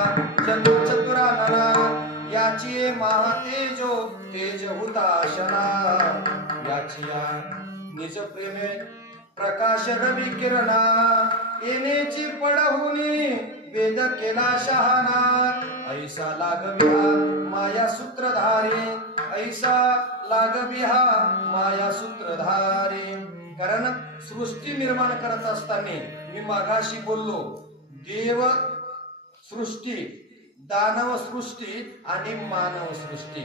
जन्म चतुरानना, याची महातेजो तेज हुताशना, याची निज प्रेमे प्रकाश रवी किरणा, येण्याची पडहुनी वेद केला शहाना, ऐसा लागविहा माया सूत्रधारे, ऐसा लागविहा माया सूत्रधारे. कारण सृष्टी निर्माण करत असताना मी मागाशी बोललो, देव सृष्टी, दानव सृष्टी आणि मानव सृष्टी.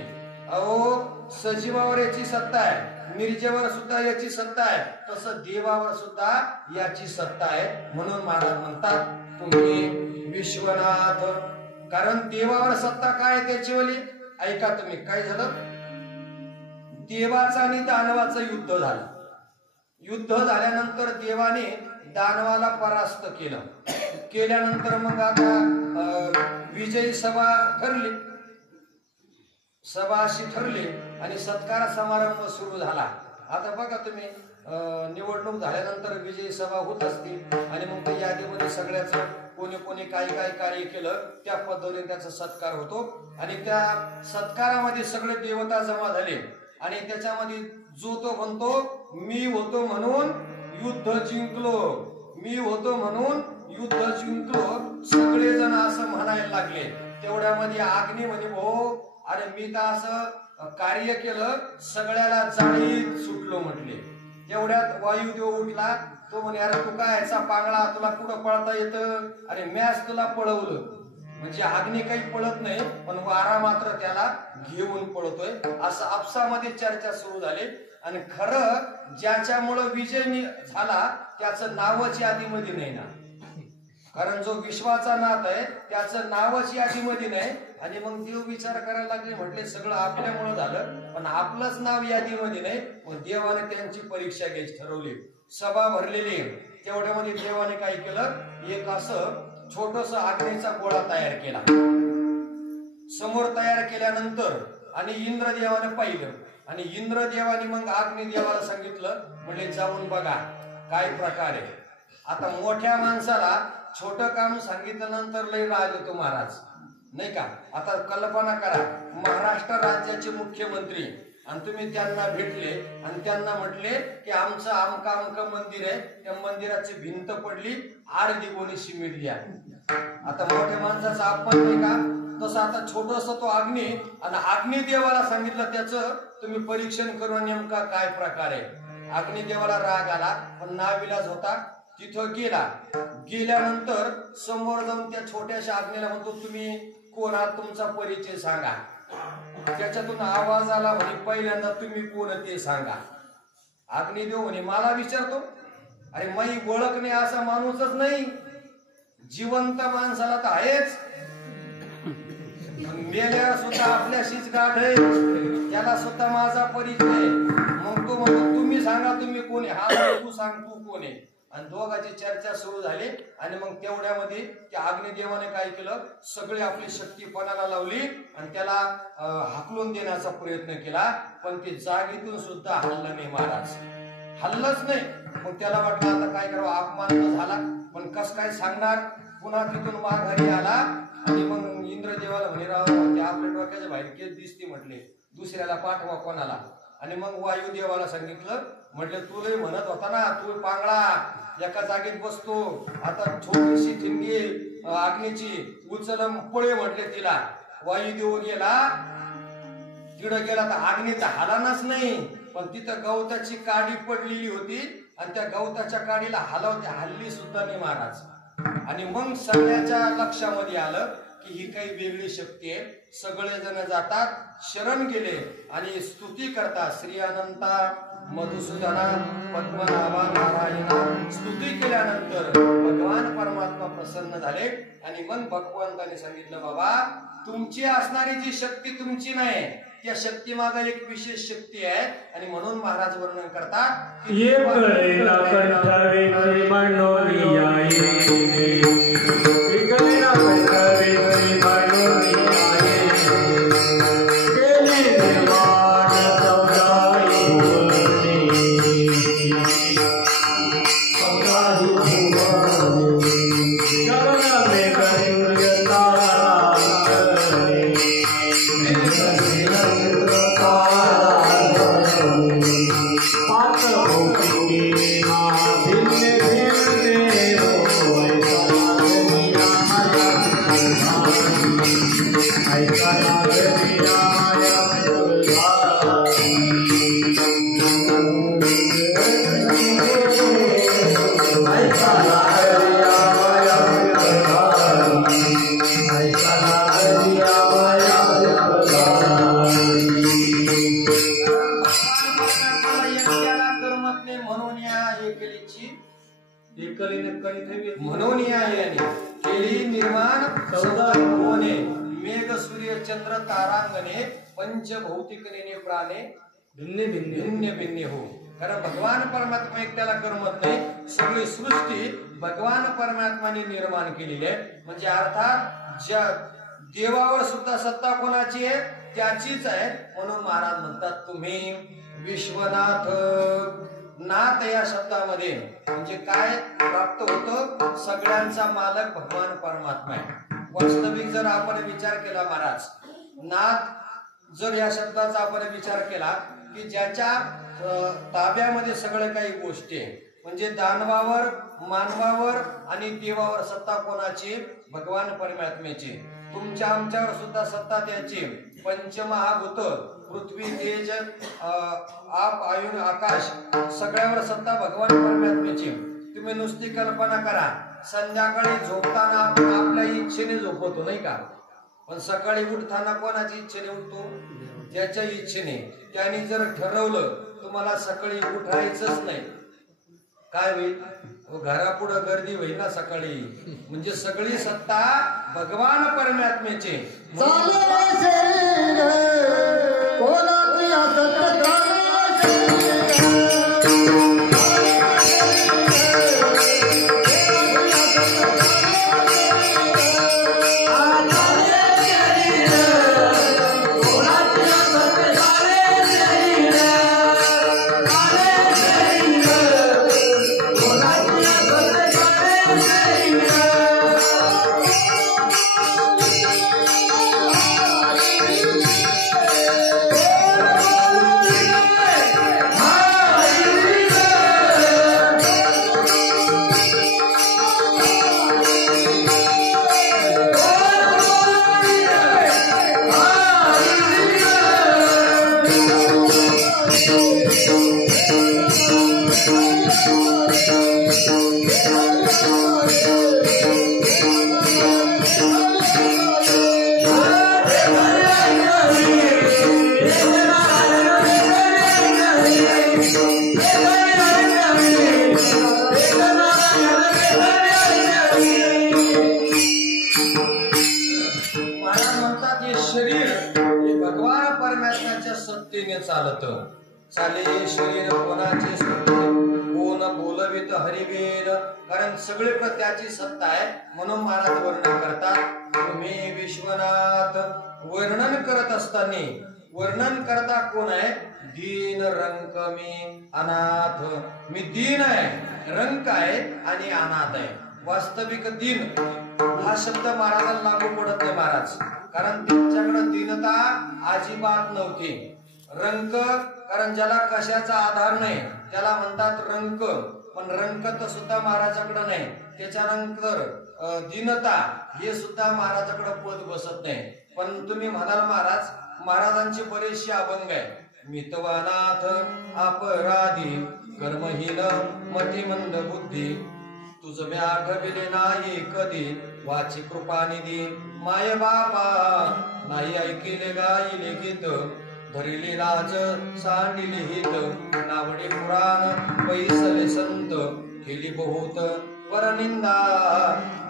अहो सजीवावर याची सत्ता आहे, मिरजेवर सुद्धा याची सत्ता आहे, तसं देवावर सुद्धा याची सत्ता आहे. म्हणून महाराज म्हणतात तुम्ही विश्वनाथ. कारण देवावर सत्ता काय त्याची वली ऐका तुम्ही. काय झालं, देवाचं आणि दानवाचं युद्ध झालं. युद्ध झाल्यानंतर देवाने दानवाला परास्त केलं. केल्यानंतर मग आता विजयी सभा ठरली, सभा अशी ठरली आणि सत्कार समारंभ सुरू झाला. आता बघा तुम्ही, निवडणूक झाल्यानंतर विजयी सभा होत असते आणि मग त्या यादीमध्ये सगळ्याचं कोणी कोणी काही काही कार्य केलं त्या पद्धतीने त्याचा सत्कार होतो. आणि त्या सत्कारामध्ये सगळे देवता जमा झाले आणि त्याच्यामध्ये जो तो म्हणतो मी होतो म्हणून युद्ध जिंकलो, मी होतो म्हणून युद्ध जिंकलो. सगळेजण असं म्हणायला लागले. तेवढ्यामध्ये अग्नी म्हणे भाऊ अरे मी तर असं कार्य केलं सगळ्याला जाळीत सुटलो म्हटले. तेवढ्यात वायुदेव उठला. तो म्हणे अरे तू काय याचा पांगळा, तुला कुठं पळता येतं, अरे मॅच तुला पळवलं. म्हणजे अग्नी काही पळत नाही पण वारा मात्र त्याला घेऊन पळतोय. असं आपसामध्ये चर्चा सुरू झाली. आणि खरं ज्याच्यामुळं विजय झाला त्याचं नावच यादीमध्ये नाही ना. कारण जो विश्वाचा नाथ आहे त्याचं नावच यादीमध्ये नाही. आणि मग देव विचार करायला लागले, म्हटले सगळं आपल्यामुळं झालं पण आपलंच नाव यादीमध्ये नाही. मग देवाने त्यांची परीक्षा घ्यायची ठरवली. सभा भरलेली. तेवढ्यामध्ये देवाने काय केलं, एक असं छोटस अग्नीचा गोळा तयार केला. समोर तयार केल्यानंतर आणि इंद्रदेवाने पाहिलं आणि इंद्रदेवाने मग अग्निदेवाला सांगितलं, म्हणजे जाऊन बघा काय प्रकार आहे. आता मोठ्या माणसाला छोट काम सांगितल्यानंतर लय राग येतो महाराज, नाही का. आता कल्पना करा, महाराष्ट्र राज्याचे मुख्यमंत्री आणि तुम्ही त्यांना भेटले आणि त्यांना म्हटले की आमचं आमका आमका मंदिर आहे, त्या मंदिराची भिंत पडली, अर्धी गोणी सिमेंट द्या. आता मोठ्या माणसाचा अपमान नाही का. तसं आता छोटस तो अग्नी आणि अग्निदेवाला सांगितलं त्याचं तुम्ही परीक्षण करून नेमका काय प्रकार आहे. अग्निदेवाला राग आला पण नाविलाज होता. तिथं गेला. गेल्यानंतर समोर जाऊन त्या छोट्याशा अग्नीला म्हणतो तुम्ही कोण आहात, तुमचा परिचय सांगा. त्याच्यातून आवाज आला म्हणे पहिल्यांदा तुम्ही कोण ते सांगा. अग्निदेव म्हणे मला विचारतो, अरे माई ओळख नाही असा माणूसच नाही. जिवंत माणसाला तर आहेच, मेल्यावर सुद्धा आपल्याशीच गाठ आहे, त्याला सुद्धा माझा परिचय. मग तो म्हणतो तुम्ही सांगा तुम्ही कोण आहे. हा तू सांग तू कोण आहे. आणि दोघांची चर्चा सुरू झाली. आणि मग तेवढ्यामध्ये त्या अग्निदेवाने काय केलं, सगळी आपली शक्ती पणाला लावली आणि त्याला हाकलून देण्याचा प्रयत्न केला. पण ते जागेतून सुद्धा हल्लं नाही महाराज, हल्लच नाही. मग त्याला वाटलं आता काय करावं, अपमान तर झाला पण कस काय सांगणार. पुन्हा तिथून माघारी आला आणि मग इंद्रदेवाला म्हणे राव ते आपल्या डोक्याच्या बाहेर केस दिसते म्हटले, दुसऱ्याला पाठवा कोणाला. आणि मग वायुदेवाला सांगितलं, म्हटलं तू लय म्हणत होता ना तू पांगळा एका जागेत बसतो, आता छोटीशी ठिणगी अग्नीची उचल पळे म्हटले तिला. वायुदेव गेला, तिकडं गेला तर अग्नी तर हालानाच नाही. पण तिथं गवताची काडी पडलेली होती आणि त्या गवताच्या काडीला हलवते, हल्ली सुद्धा नाही महाराज. आणि मग सगळ्याच्या लक्षामध्ये आलं की ही काही वेगळी शक्ती आहे. सगळे जण जातात, शरण गेले आणि स्तुती करतात. श्री अनंता मधुसूदना पद्मनाभा नारायणा स्तुती केल्यानंतर भगवान परमात्मा प्रसन्न झाले आणि मग भगवंताने सांगितलं, बाबा तुमची असणारी जी शक्ती तुमची नाही, त्या शक्ती मागे एक विशेष शक्ती आहे. आणि म्हणून महाराज वर्णन करतात की म्हणून याने केली निर्माण होणे मेघ सूर्य चंद्र तारांगणे पंचभौतिकने प्राणे भिन्न भिन्न भिन्न हो. कारण भगवान परमात्मा एकट्याला करमत नाही, सगळी सृष्टी भगवान परमात्माने निर्माण केलेली आहे. म्हणजे अर्थात ज्या देवावर सुद्धा सत्ता कोणाची आहे, त्याचीच आहे. म्हणून महाराज म्हणतात तुम्ही विश्वनाथ. नाथ या शब्दामध्ये म्हणजे काय प्राप्त होतं, सगळ्यांचा मालक भगवान परमात्मा आहे. वास्तविक जर आपण विचार केला महाराज, नाथ जर या शब्दाचा आपण विचार केला की ज्याच्या ताब्यामध्ये सगळ्या काही गोष्टी आहे, म्हणजे दानवावर मानवावर आणि देवावर सत्ता कोणाची, भगवान परमात्म्याची. तुमच्या आमच्यावर सुद्धा सत्ता त्याची. पंचमहाभूत पृथ्वी तेज आप आयुन आकाश सगळ्यावर सत्ता भगवान परमात्म्याची. तुम्ही नुसती कल्पना करा, संध्याकाळी झोपताना आपण आपल्या इच्छेने झोपतो नाही का, पण सकाळी उठताना कोणाची इच्छेने उठतो, ज्याच्या इच्छेने. त्याने जर ठरवलं तुम्हाला सकाळी उठायचंच नाही, काय होईल, घरापुढं गर्दी होईल ना सकाळी. म्हणजे सगळी सत्ता भगवान परमात्म्याची. चालत चाले शरीर कोणाचे कोण बोलवित हरिवेद. कारण सगळे त्याची सत्ता आहे. म्हणून महाराज वर्णन करतात तुम्ही विश्वनाथ. वर्णन करत असताना वर्णन करता कोण आहे, दीन रंक मी अनाथ. मी दीन आहे, रंक आहे आणि अनाथ आहे. वास्तविक दीन हा शब्द महाराजांना लागू पडत नाही महाराज, कारण त्यांच्याकडे दीनता अजिबात नव्हती. रंक कारण ज्याला कशाचा आधार नाही त्याला म्हणतात रंक, पण रंकत सुद्धा महाराजाकडे नाही. त्याच्यानंतर दीनता हे सुद्धा महाराजाकडे पद बसत नाही. पण तुम्ही म्हणाल महाराज, महाराजांची बरेचशी अभंग आहे. मितवानाथ अपराधी कर्महीन मतिमंद बुद्धी तुझ मी आठविले नाही कधी वाची कृपानिधी माय बाबा नाही ऐकिले गायले गीत धरिले लाज सांडिले हित नावडे पुराण पैसले संत केली बहुत परनिंदा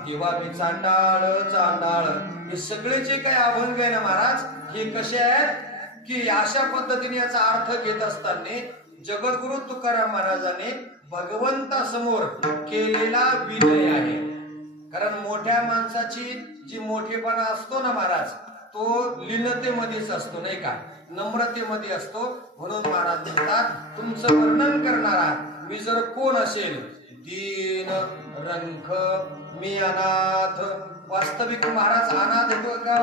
देवा मी चांडाळ चांडाळ. हे सगळे जे काही अभंग आहे ना महाराज, हे कसे आहेत की अशा पद्धतीने याचा अर्थ घेत असताना जगद्गुरु तुकाराम महाराजांनी भगवंतासमोर केलेला विनय आहे. कारण मोठ्या माणसाची जी मोठेपणा असतो ना महाराज, तो लीनतेमध्येच असतो नाही का, नम्रतेमध्ये असतो. म्हणून महाराज म्हणतात तुमचं वर्णन करणारा मी जर कोण असेल, दीन रंख मी अनाथ. वास्तविक महाराज अनाथ येतो का?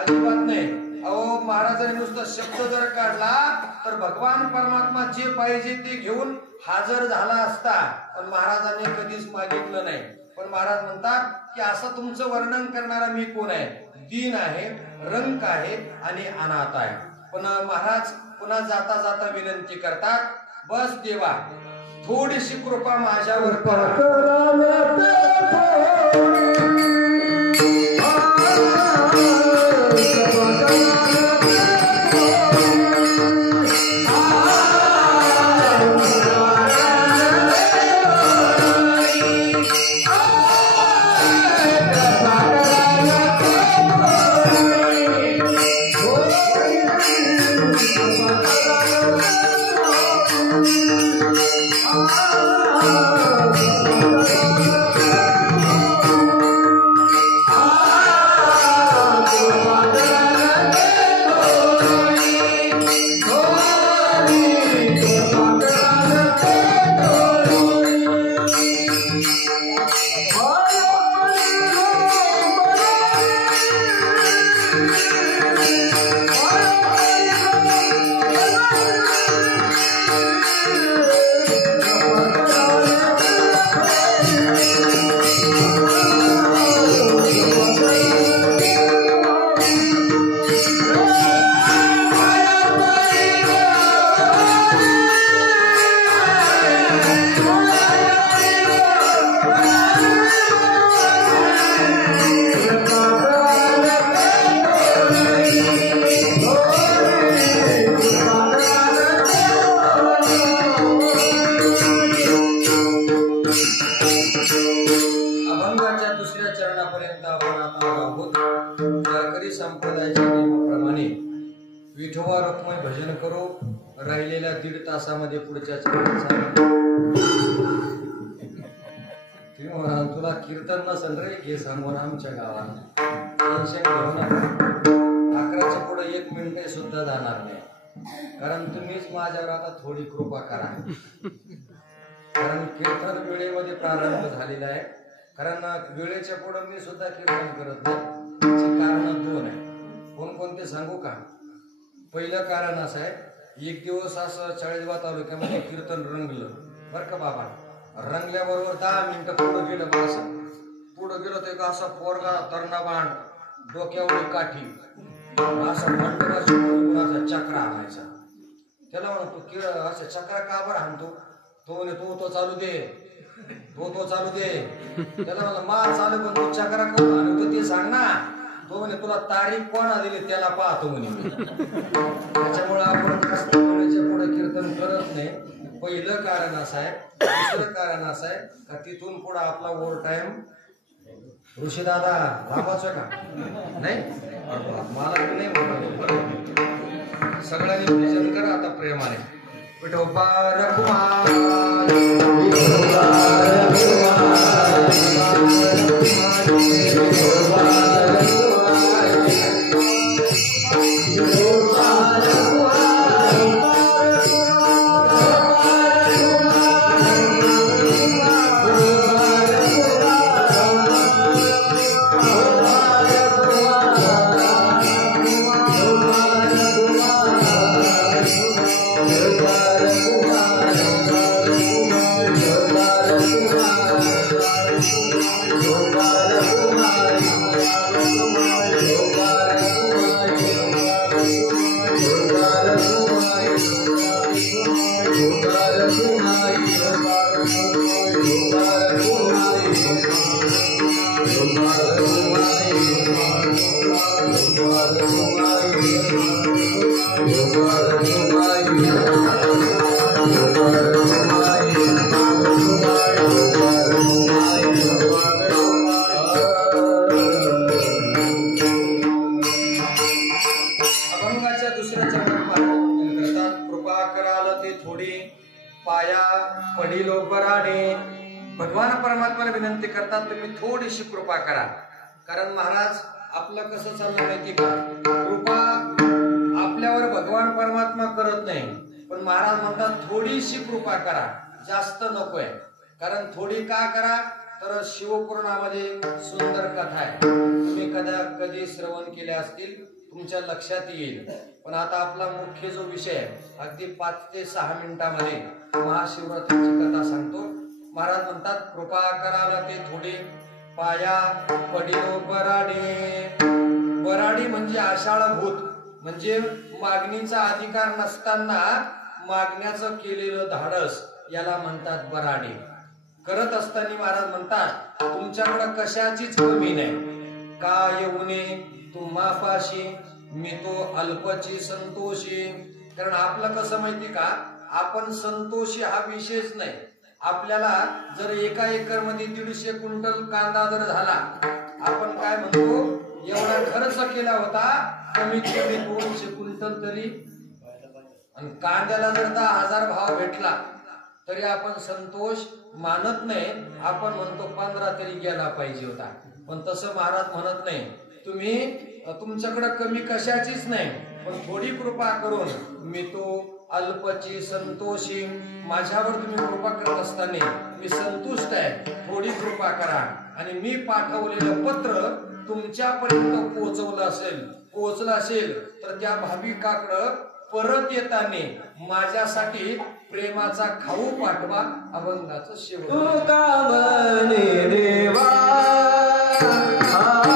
अजिबात नाही. अहो महाराजांनी नुसतं शब्द जर काढला तर भगवान परमात्मा जे पाहिजे ते घेऊन हजर झाला असता, पण महाराजांनी कधीच मागितलं नाही. पण महाराज म्हणतात की असं तुमचं वर्णन करणारा मी कोण आहे? दीन आहे, रंक आहे आणि अनाथ आहे. पण महाराज पुन्हा जाता जाता विनंती करतात, बस देवा थोडीशी कृपा माझ्यावर करा. विठोबा रखुमाई भजन करू. राहिलेल्या 1.5 तासामध्ये पुढच्या तुला कीर्तन नसेल रे, घे सांगून आमच्या गावाला. टेन्शन घेऊ नका. 11च्या पुढे 1 मिनिट सुद्धा जाणार नाही. कारण तुम्हीच माझ्यावर आता थोडी कृपा करा. कारण कीर्तन वेळेमध्ये प्रारंभ झालेला आहे. कारण वेळेच्या पुढे मी सुद्धा कीर्तन करत नाही. त्याची कारण 2 आहे. कोणकोणते सांगू का? पहिलं कारण असं आहे, एक दिवस असं चाळीसगाव तालुक्यामध्ये कीर्तन रंगलं बरं का बाबा. रंगल्याबरोबर 10 मिनिटं पुढं गेलं. पुढं गेलो ते का असा पोरगा तरणा डोक्यावर काठी असा मंडपाचा चक्रा आणायचा. त्याला म्हणतो असं चक्रा का बरं आणतो? तो म्हणे तो चालू दे, तो चालू दे. त्याला म्हणलं मा चालू, पण तू चक्रा कोण आणतो ते सांग ना. तो म्हणे तुला तारीख कोणा दिली त्याला पाहतो म्हणे मी. त्याच्यामुळे आपण वेळेच्या पुढे कीर्तन करत नाही. पहिलं कारण असं आहे. दुसरं कारण असं आहे का तिथून पुढे आपला ओव्हर टाइम ऋषी दादा लांबाच का नाही, मला नाही म्हणत. सगळ्यांनी भजन करा आता प्रेमाने. विठोबा रखुमाई अभंगाच्या दुसऱ्या चरणात करतात, कृपा कराल ते थोडी पाया पडिलो बराडे. भगवान परमात्म्याला विनंती करतात, तुम्ही थोडीशी कृपा करा. कारण महाराज आपलं कसं चाललं माहिती का, कृपा आपल्यावर भगवान परमात्मा करत नाही, पण महाराज म्हणतात थोडीशी कृपा करा, जास्त नकोय. कारण थोडी का करा, तर शिवपुराणामध्ये सुंदर कथा आहे, तुम्ही कधी श्रवण केल्या असतील, तुमच्या लक्षात येईल. पण आता आपला मुख्य जो विषय आहे, अगदी 5 ते 6 मिनिटांमध्ये महाशिवरात्रीची कथा सांगतो. महाराज म्हणतात, कृपा कराल ते थोडी पाया पडिलो बराडी. बराडी म्हणजे आषाढभूत, म्हणजे मागणीचा अधिकार नसताना मागण्याचं केलेलं धाडस, याला म्हणतात बराडी. करत असताना महाराज म्हणतात, तुमच्याकडे कशाचीच कमी नाही. का येऊने तुम्हापाशी मी तो अल्पची संतोषी. कारण आपलं कसं माहिती का, आपण संतोषी हा विषयच नाही. आपल्याला जर एका एकर मध्ये 150 क्विंटल कांदा जर झाला, आपण काय म्हणतो, एवढा खर्च केला होता, कमीत कमी 200 क्विंटल तरी. आणि कांद्याला जर 10,000 भाव भेटला तरी आपण संतोष मानत नाही, आपण म्हणतो 15 तरी गेला पाहिजे होता. पण तसं महाराज म्हणत नाही, तुम्ही तुमच्याकडे कमी कशाचीच नाही, पण थोडी कृपा करून मी तो अल्पची संतोषी. माझ्यावर तुम्ही कृपा करत असताना मी संतुष्ट आहे, थोडी कृपा करा. आणि मी पाठवलेलं पत्र तुमच्यापर्यंत पोहोचलं असेल तर त्या भाविकाकडं परत येताना माझ्यासाठी प्रेमाचा खाऊ पाठवा. अभंगाचं शेवट. Ah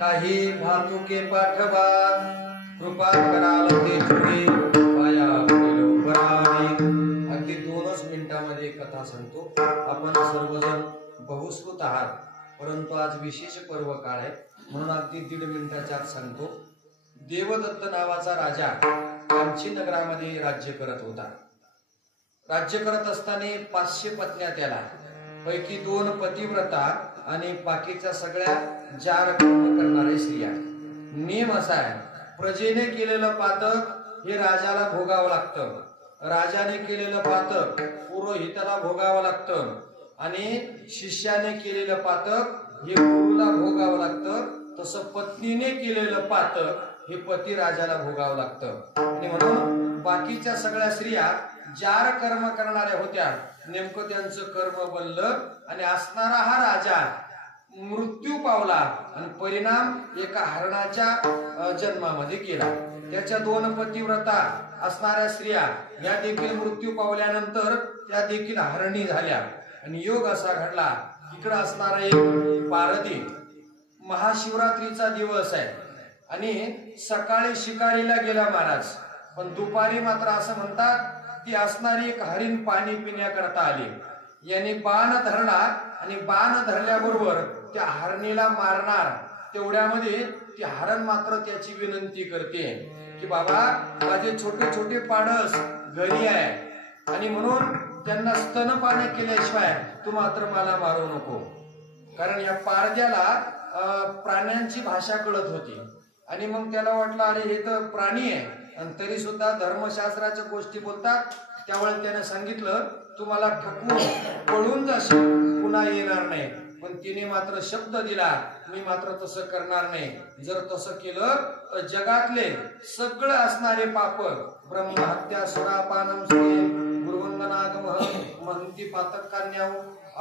काही भातुके पाठवा कृपा कराल ते थोडी पाया पडिलो बरावी. अगदी 2च मिनिटांमध्ये कथा सांगतो. आपण सर्वजण बहुश्रुत आहात, परंतु आज विशेष पर्व काळ आहे म्हणून अगदी 1.5 मिनिटाच्या आत सांगतो. देवदत्त नावाचा राजा कांची नगरामध्ये राज्य करत होता. राज्य करत असताना 500 पत्न्या त्याला, पैकी 2 पतिव्रता आणि बाकीच्या सगळ्या जार कर्म करणारे स्त्रिया. नियम असा आहे, प्रजेने केलेलं पातक हे राजाला भोगावं लागतं, राजाने केलेलं पातक पुरोहिताला भोगावं लागतं आणि शिष्याने केलेलं पातक हे गुरुला भोगावं लागतं. तसं पत्नीने केलेलं पातक हे पती राजाला भोगावं लागतं. आणि म्हणून बाकीच्या सगळ्या स्त्रिया जार कर्म करणाऱ्या होत्या. नेमकं त्यांचं कर्म बनलं आणि असणारा हा राजा मृत्यू पावला आणि परिणाम एका हरणाच्या जन्मामध्ये गेला. त्याच्या 2 पतिव्रता असणाऱ्या स्त्रिया या देखील मृत्यू पावल्यानंतर त्या देखील हरणी झाल्या. आणि योग असा घडला, इकडे असणारा एक पारधी, महाशिवरात्रीचा दिवस आहे आणि सकाळी शिकारीला गेला महाराज, पण दुपारी मात्र असं म्हणतात ती असणारी एक हरिण पाणी पिण्याकरता आली. याने बाण धरला आणि बाण धरल्याबरोबर त्या हरणीला मारणार तेवढ्यामध्ये ती हरण मात्र त्याची विनंती करते की बाबा माझे छोटे छोटे पाडस घरी आहे आणि म्हणून त्यांना स्तनपान केल्याशिवाय तू मात्र मला मारू नको. कारण या पारद्याला प्राण्यांची भाषा कळत होती आणि मग त्याला वाटलं अरे हे तर प्राणी आहे आणि तरी सुद्धा धर्मशास्त्राच्या गोष्टी बोलतात. त्यावेळेस त्याने सांगितलं तू मला ठकवून पळून जाशील, पुन्हा येणार नाही. पण तिने मात्र शब्द दिला मी मात्र तसं करणार नाही. जर तसं केलं तर जगातले सगळं असणारे पाप, ब्रह्महत्या सुरापानम गुरुवंदनागम महंती पातक कन्याव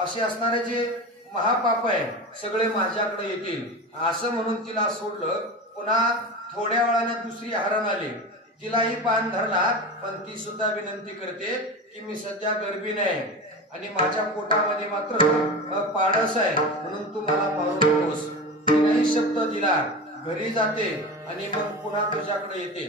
असे असणारे जे महापाप आहे सगळे माझ्याकडे येतील असं म्हणून तिला सोडलं. पुन्हा थोड्या वेळाने दुसरी हरण आली, तिलाही पान धरला, पण ती सुद्धा विनंती करते की मी सध्या गर्भीण आहे आणि माझ्या पोटामध्ये मात्र पाडस आहे म्हणून तू मला मारू नकोस. तिनेही शब्द दिला, घरी जाते आणि मग पुन्हा तुझ्याकडे येते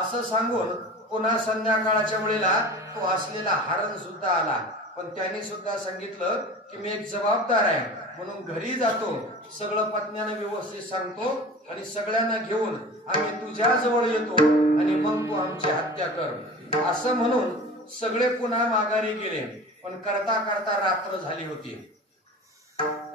असं सांगून पुन्हा संध्याकाळच्या वेळेला तो असलेला हरण सुद्धा आला. पण त्यांनी सुद्धा सांगितलं की मी एक जबाबदार आहे म्हणून घरी जातो, सगळं पत्न्याने व्यवस्थित सांगतो आणि सगळ्यांना घेऊन आम्ही तुझ्या जवळ येतो आणि मग तू आमची हत्या कर असं म्हणून सगळे पुन्हा माघारी गेले. पण करता करता रात्र झाली होती.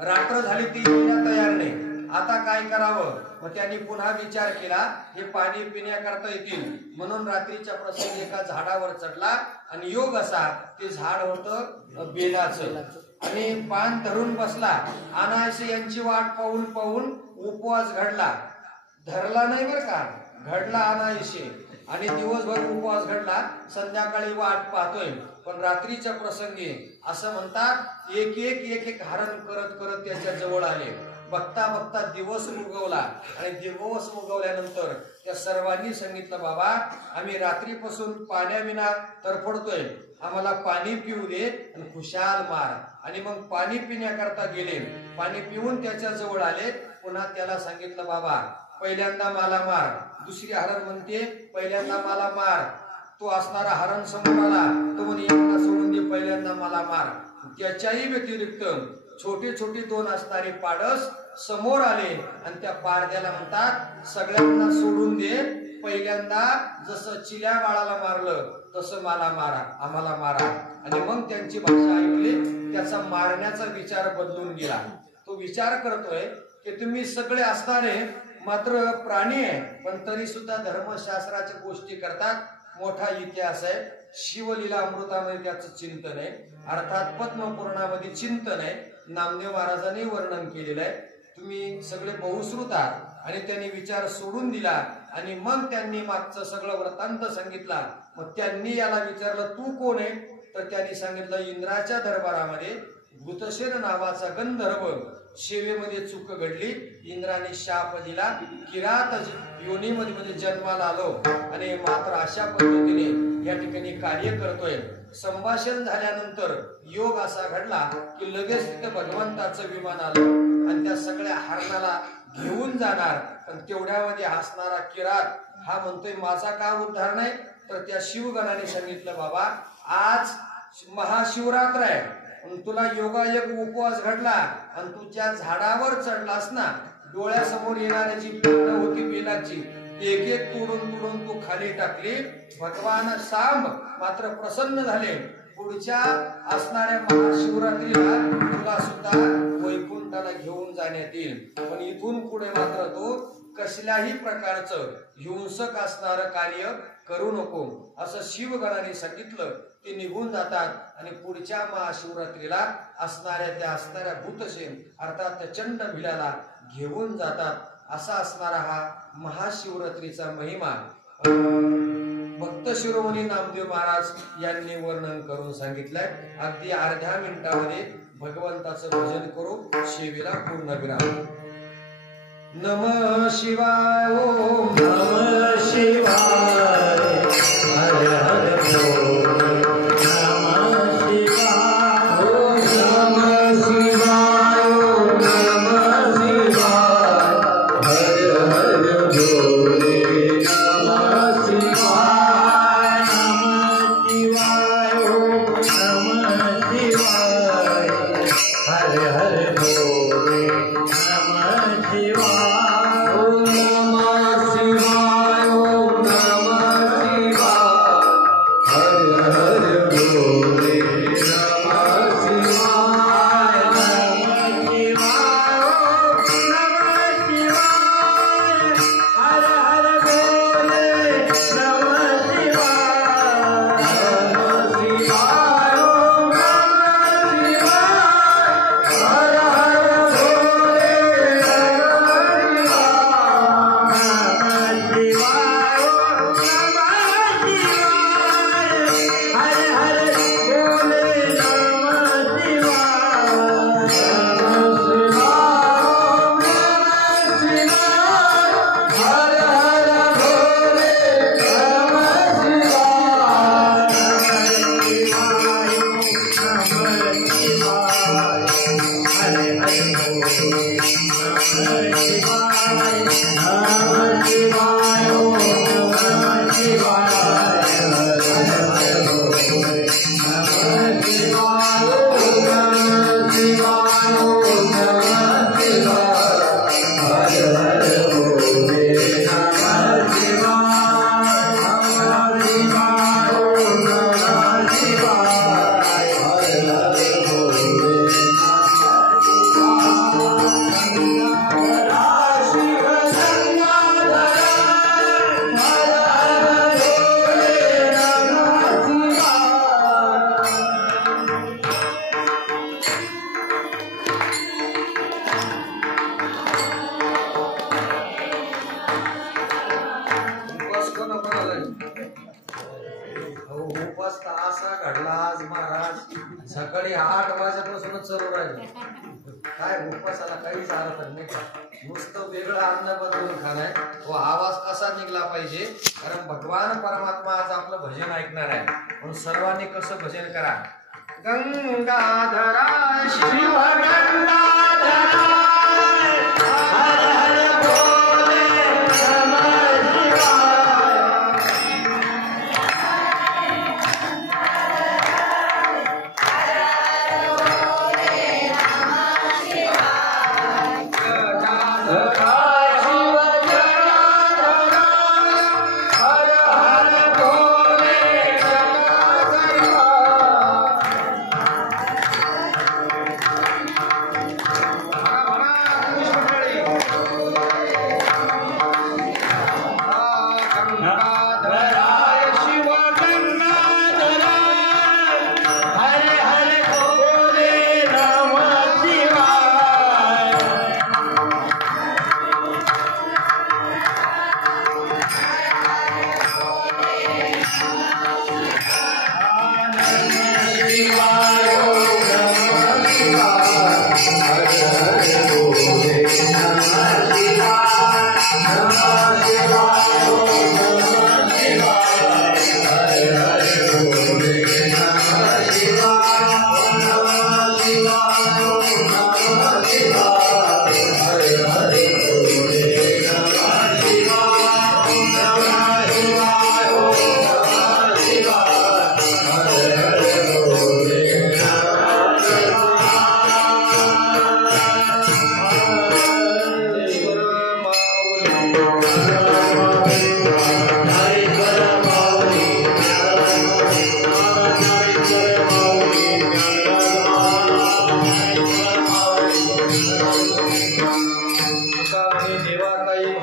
रात्र झाली ती यायला तयार नाही. आता काय करावं? मग त्यांनी पुन्हा विचार केला हे पाणी पिण्याकरता येतील म्हणून रात्रीच्या प्रसंगी एका झाडावर चढला आणि योग असा ते झाड होतं बेलाचं आणि पान धरून बसला. अनायसे यांची वाट पाहून पाहून उपवास घडला, धरला नाही बर का, घडला अनायसे आणि दिवसभर उपवास घडला. संध्याकाळी वाट पाहतोय पण रात्रीच्या प्रसंगी असं म्हणतात एक एक हरण करत करत त्याच्या जवळ आले. बघता बघता दिवस उगवला आणि दिवस उगवल्यानंतर त्या सर्वांनी सांगितलं बाबा आम्ही रात्रीपासून पाण्याविना तरफडतोय, आम्हाला पाणी पिऊ दे आणि खुशाल मार. आणि मग पाणी पिण्याकरता गेले. पाणी पिऊन त्याच्या जवळ आले. पुन्हा त्याला सांगितलं बाबा पहिल्यांदा मला मार. दुसरी हरण म्हणते पहिल्यांदा मला मार. तो असणारा हरण समोर आला, तो म्हणे एकदा सोडून दे, पहिल्यांदा मला मार. त्याच्याही व्यतिरिक्त छोटे छोटे 2 असणारे पाडस समोर आले आणि त्या पारद्याला म्हणतात सगळ्यांना सोडून दे, पहिल्यांदा जसं चिल्या बाळाला मारलं तसं मला मारा, आम्हाला मारा. आणि मग त्यांची भाषा ऐकली, त्याचा मारण्याचा विचार बदलून गेला. तो विचार करतोय की तुम्ही सगळे असणारे मात्र प्राणी आहे पण तरी सुद्धा धर्मशास्त्राच्या गोष्टी करतात. मोठा इतिहास आहे. शिवलीला अमृतामध्ये त्याचं चिंतन आहे, अर्थात पद्मपुराणामध्ये चिंतन आहे. नामदेव महाराजांनी वर्णन केलेलं आहे. तुम्ही सगळे बहुश्रुत आहात. आणि त्यांनी विचार सोडून दिला आणि मग त्यांनी मागचं सगळं वृत्तांत सांगितला. मग त्यांनी याला विचारलं तू कोण आहे? तर त्यांनी सांगितलं इंद्राच्या दरबारामध्ये भूतसेन नावाचा गंधर्व सेवेमध्ये चूक घडली, इंद्राने शाप दिला, किरात योनीमध्ये जन्माला आलो आणि मात्र अशा पद्धतीने या ठिकाणी कार्य करतोय. संभाषण झाल्यानंतर योग असा घडला की लगेच तिथं भगवंताचं विमान आलं आणि त्या सगळ्या हरणाला घेऊन जाणार. पण तेवढ्यामध्ये हसणारा किरात हा म्हणतोय माझा का उद्धार नाही. तर त्या शिवगणाने सांगितलं बाबा आज महाशिवरात्र आहे, तुला योगायोग उपवास घडला आणि तू त्या झाडावर चढलास ना, डोळ्यासमोर येणारी जी पानं होती बेलाची एक एक तोडून तू खाली टाकली. भगवान सांब मात्र प्रसन्न झाले. पुढच्या असणाऱ्या महाशिवरात्रीला तुला सुद्धा वैकुंठाला घेऊन जाण्यात येईल. पण इथून पुढे मात्र तो कसल्याही प्रकारचं हिंसक असणारं कार्य करू नको असं शिवगणाने सांगितलं. ते निघून जातात आणि पुढच्या महाशिवरात्रीला असणाऱ्या भूतसेन अर्थात चंड भिलाला घेऊन जातात. असा असणारा हा महाशिवरात्रीचा महिमा भक्त शिरोमणी नामदेव महाराज यांनी वर्णन करून सांगितलंय. अगदी अर्ध्या मिनिटामध्ये भगवंताचं भजन करू, सेवेला पूर्ण विराम. नमः शिवाय ओम नमः शिवाय हर हर बोल नमः शिवाय ओम नमः शिवाय ओम नमः शिवाय हर हर बोले नमः शिवाय नमः शिवाय ओम नमः शिवाय हर हर बोले नमः शिवाय सकाळी 8 वाजल्यापासूनच चालू राहील. काय उपवासाला काहीच अर्थ नाही का, नुसतं वेगळं अन्न बदलून खाणार व आवाज कसा निघला पाहिजे. कारण भगवान परमात्मा आज आपलं भजन ऐकणार आहे. म्हणून सर्वांनी कसं भजन करा. गंगाधरा शिव गंगाधरा हर हर बोले नमः शिवाय.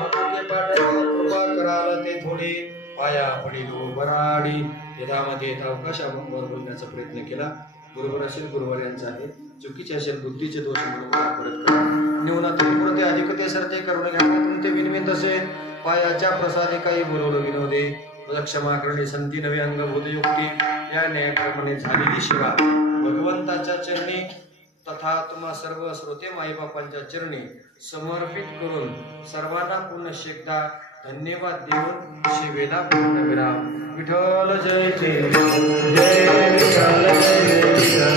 तुके पाठ कृपा कराल ते थोडे पाया पडिलो बराडी वेदामध्ये अवकाशाबरोबर बोलण्याचा प्रयत्न केला. बरोबर असेल गुरुवार यांचा आहे, चुकीचे असेल बुद्धीचे दोष म्हणून परत करा. न्यूनते अधिकते सरते करून घ्या तुमचे विनवित असेल पायाच्या प्रसादे काही बोलवलं विनोदे क्षमा करणे संती नवे अंगभूत युक्ती या न्यायाप्रमाणे झालेली सेवा भगवंताच्या चरणी तथा तुम्हा सर्व श्रोते माईबापांच्या चरणी समर्पित करून सर्वांना पुनश्च एकदा धन्यवाद देऊन सेवेला पूर्ण विराम. विठ्ठल जय जय जय विठ्ठल जय जय.